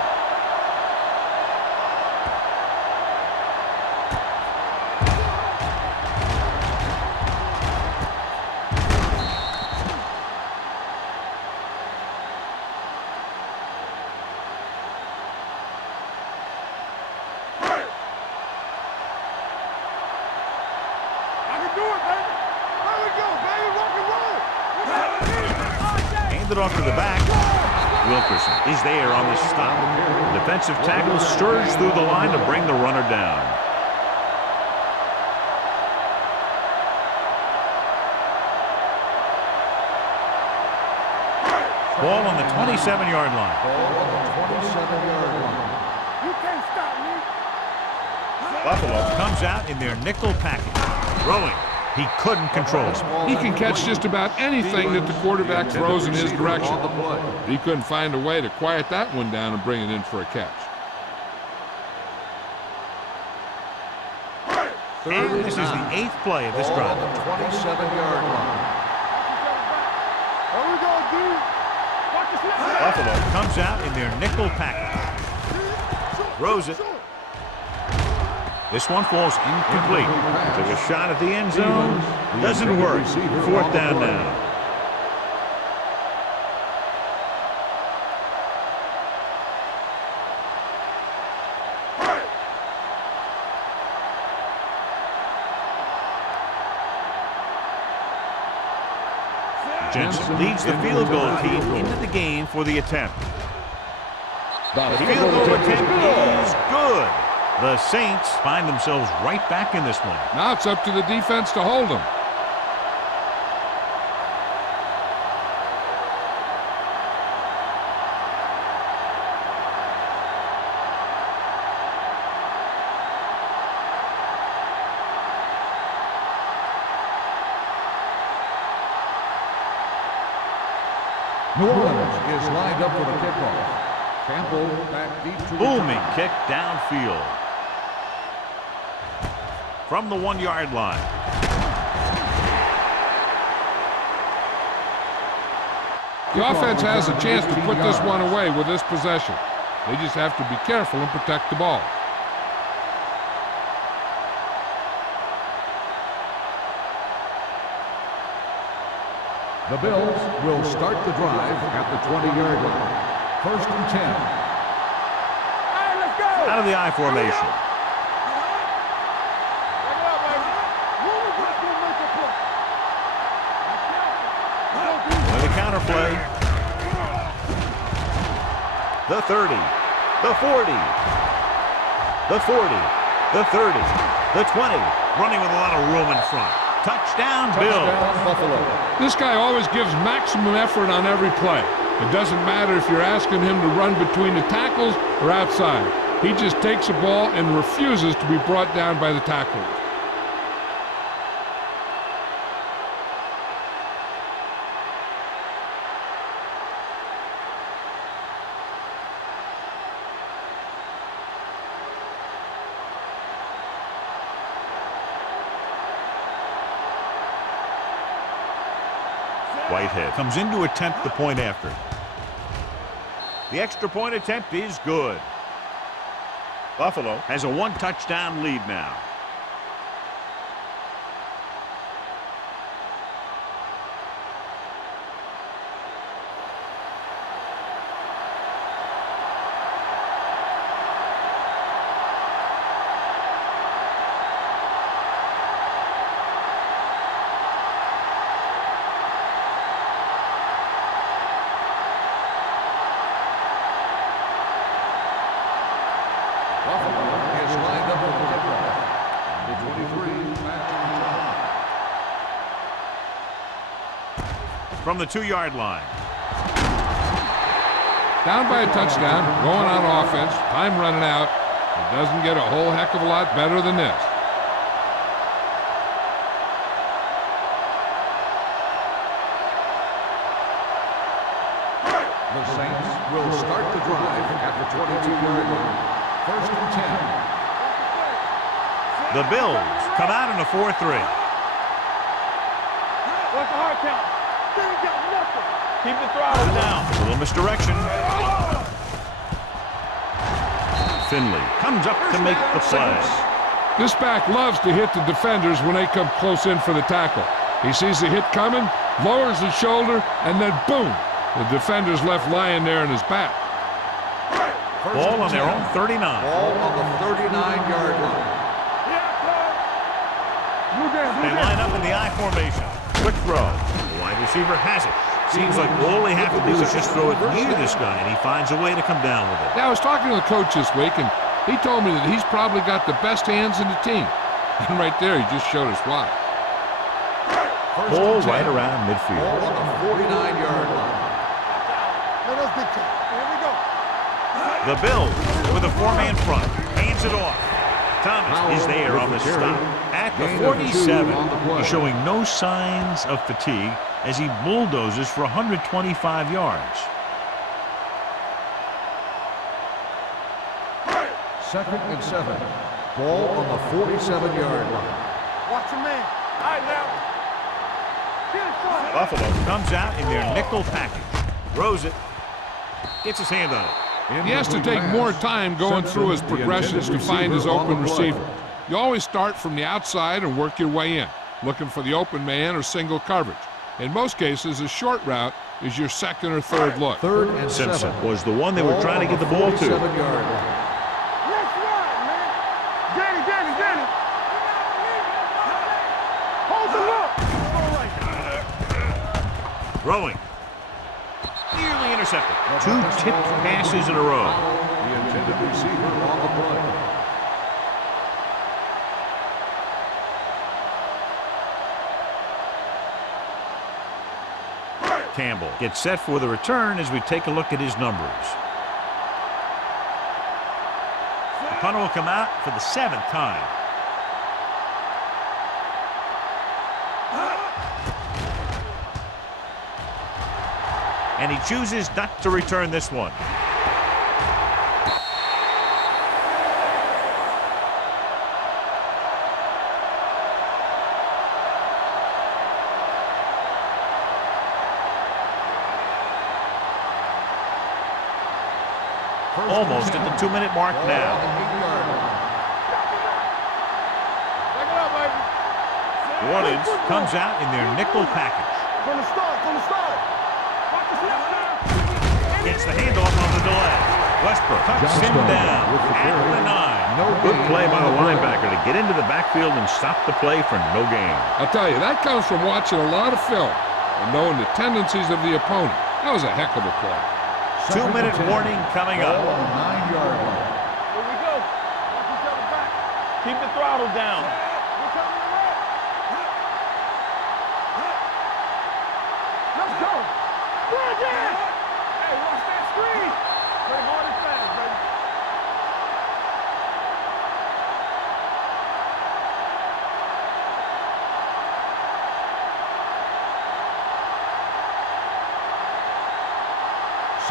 It off to the back. Wilkerson is there on the stop. The defensive tackle stirs through the line to bring the runner down. Ball on the 27-yard line. Ball on the 27-yard line. You can't stop me. Buffalo comes out in their nickel package. Throwing. He couldn't control it. He can catch just about anything that the quarterback throws in his direction. He couldn't find a way to quiet that one down and bring it in for a catch. And this is the 8th play of this drive. Ball on the 27-yard line. Here we go, dude. Watch the snap. Buffalo comes out in their nickel package. Throws it. This one falls incomplete. Took a shot at the end zone. Doesn't work. 4th down now. Jensen leads the field goal team into the game for the attempt. The field goal attempt is good. The Saints find themselves right back in this one. Now it's up to the defense to hold them. New Orleans is lined up for the kickoff. Campbell back deep to Booming kick downfield. From the 1-yard line. The offense has a chance to put this one away with this possession. They just have to be careful and protect the ball. The Bills will start the drive at the 20-yard line. 1st and 10. Hey, let's go. Out of the I formation. Back it up, baby. Move it, let's go make a play. With a counter play. The 30. The 40. The 40. The 30. The 20. Running with a lot of room in front. Touchdown, Bill. Touchdown, Buffalo. This guy always gives maximum effort on every play. It doesn't matter if you're asking him to run between the tackles or outside. He just takes the ball and refuses to be brought down by the tacklers. Whitehead comes in to attempt the point after. The extra point attempt is good. Buffalo has a one-touchdown lead now. From the 2-yard line. Down by a touchdown, going on offense, time running out. It doesn't get a whole heck of a lot better than this. The Saints will start the drive at the 22-yard line. 1st and 10. The Bills come out in a 4-3. What's the hard count? Keep the throttle down. A little misdirection. Finley comes up to make the play. This back loves to hit the defenders when they come close in for the tackle. He sees the hit coming, lowers his shoulder, and then boom, the defender's left lying there in his back. Ball on their own 39. Ball on the 39-yard line. They line up in the I formation. Quick throw. The wide receiver has it. Seems like all they have to do is just throw it near this guy, and he finds a way to come down with it. Now, I was talking to the coach this week, and he told me that he's probably got the best hands in the team. And right there, he just showed us why. Ball right around midfield. Ball on the 49-yard line. Here we go. The Bills with a 4-man front. Hands it off. Thomas is there on the stop. At the 47, he's showing no signs of fatigue as he bulldozes for 125 yards. 2nd and 7. Ball on the 47-yard line. Watch your man. All right, now. Buffalo comes out in their nickel package. Throws it. Gets his hand on it. He has to take more time going through his progressions to find his open receiver. You always start from the outside and work your way in, looking for the open man or single coverage. In most cases, a short route is your second or third look. 3rd and 7. Simpson was the one they were trying to get the ball to. 47-yard line. Let's ride, man. Get it. Hold the look. Throwing. Nearly intercepted. 2 tipped passes in a row. The intended receiver on the play. Campbell gets set for the return as we take a look at his numbers. The punter will come out for the 7th time. And he chooses not to return this one. Almost at the 2-minute mark now. New Orleans comes out in their nickel package. From the start. Gets the handoff on the delay. Westbrook cuts him down at the 9. Good play by the linebacker to get into the backfield and stop the play for no gain. I'll tell you, that comes from watching a lot of film and knowing the tendencies of the opponent. That was a heck of a play. 2-minute warning coming up. Ball on the 9-yard line. Here we go. Watch each other back. Keep the throttle down. We're coming to red. Let's go. Bring it. Hey, watch that screen. Play hard and fast, baby.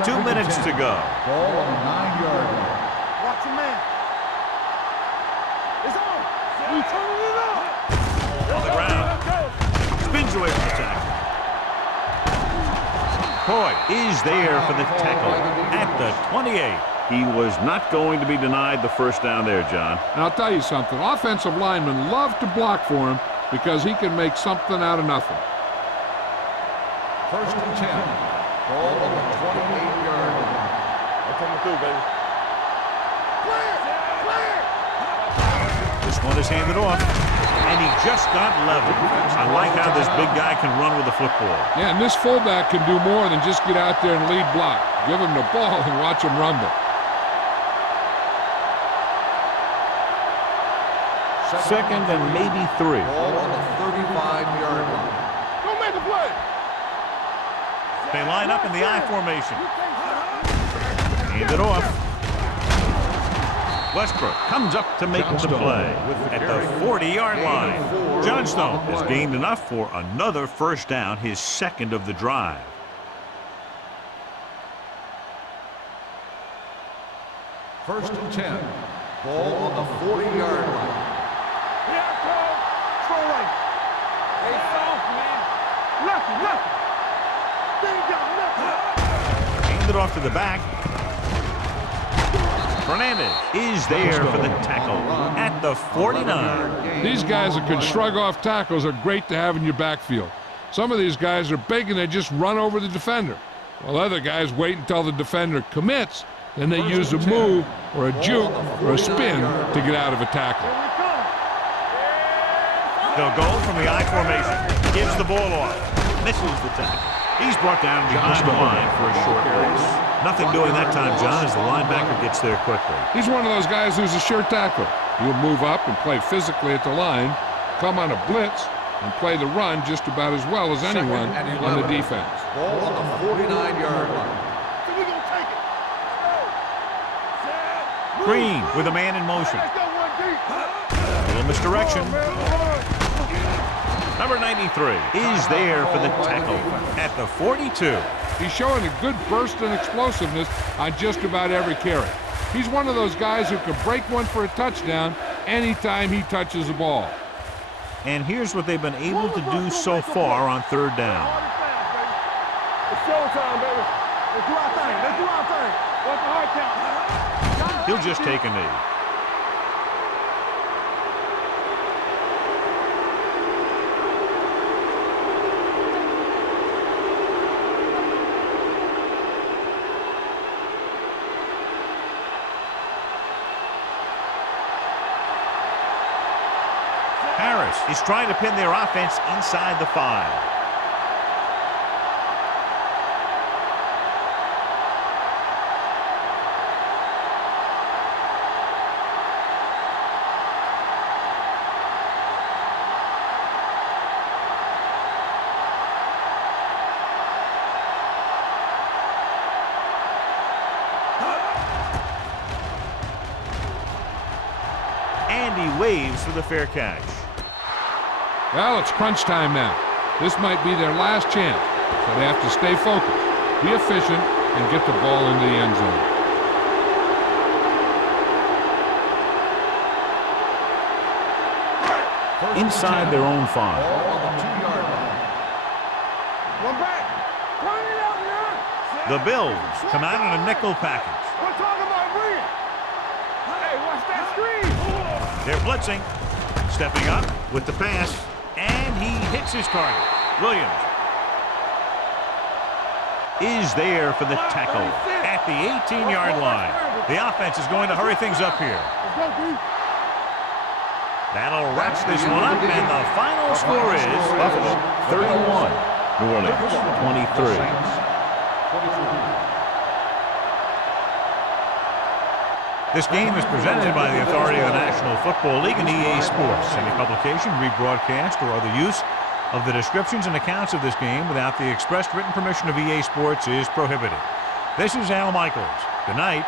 Two minutes to go. Ball on the 9-yard line. Watch your man. It's on. We turning it up. On the ground. Spins away from the tackle. McCoy is there for the tackle at the 28. He was not going to be denied the first down there, John. And I'll tell you something. Offensive linemen love to block for him because he can make something out of nothing. 1st and 10. Ball on the 28-yard line. I'm coming through, baby. Clear! Clear! This one is handed off, and he just got leveled. I like how this big guy can run with the football. Yeah, and this fullback can do more than just get out there and lead block. Give him the ball and watch him rumble. Second and maybe 3. Ball on the 35-yard line. Don't make a play! They line up in the I formation. Hand it off. Westbrook comes up to make the play at the 40-yard line. Johnstone has gained enough for another first down, his second of the drive. First and 10. Ball on the 40-yard line. Here I come! Throw right! Hey, soft, man! Lucky, lucky! They ain't got nothing! Hand it off to the back. Fernandez is there for the tackle at the 49. These guys that can shrug off tackles are great to have in your backfield. Some of these guys are big and they just run over the defender. While other guys wait until the defender commits, then they use a move or a juke or a spin to get out of a tackle. They'll go from the I formation. Gives the ball off. Misses the tackle. He's brought down behind the line for a short race. Nothing doing that time, John, as the linebacker gets there quickly. He's one of those guys who's a sure tackler. He'll move up and play physically at the line, come on a blitz, and play the run just about as well as anyone on the defense. Ball on the 49-yard line. So we gonna take it. Green with a man in motion. Let's go one deep. Little misdirection. Number 93 is there for the tackle at the 42. He's showing a good burst and explosiveness on just about every carry. He's one of those guys who can break one for a touchdown anytime he touches the ball. And here's what they've been able to do so far on third down. It's showtime, baby. Let's do our thing. Let's do our thing. What's the hard count? He'll just take a knee. Harris is trying to pin their offense inside the 5. And he waves for the fair catch. Well, it's crunch time now. This might be their last chance, so they have to stay focused, be efficient, and get the ball into the end zone. Inside their own 5. Ball on the 2-yard line. One back. Turn it out now. The Bills come out in a nickel package. We're talking about Green. Hey, watch that screen. They're blitzing. Stepping up with the pass. And he hits his target. Williams is there for the tackle at the 18-yard line. The offense is going to hurry things up here. Let's go, Green. That'll wrap this one up, and the final score is Buffalo 31, New Orleans 23. This game is presented by the authority of the National Football League and EA Sports. Any publication, rebroadcast, or other use of the descriptions and accounts of this game without the expressed written permission of EA Sports is prohibited. This is Al Michaels. Good night.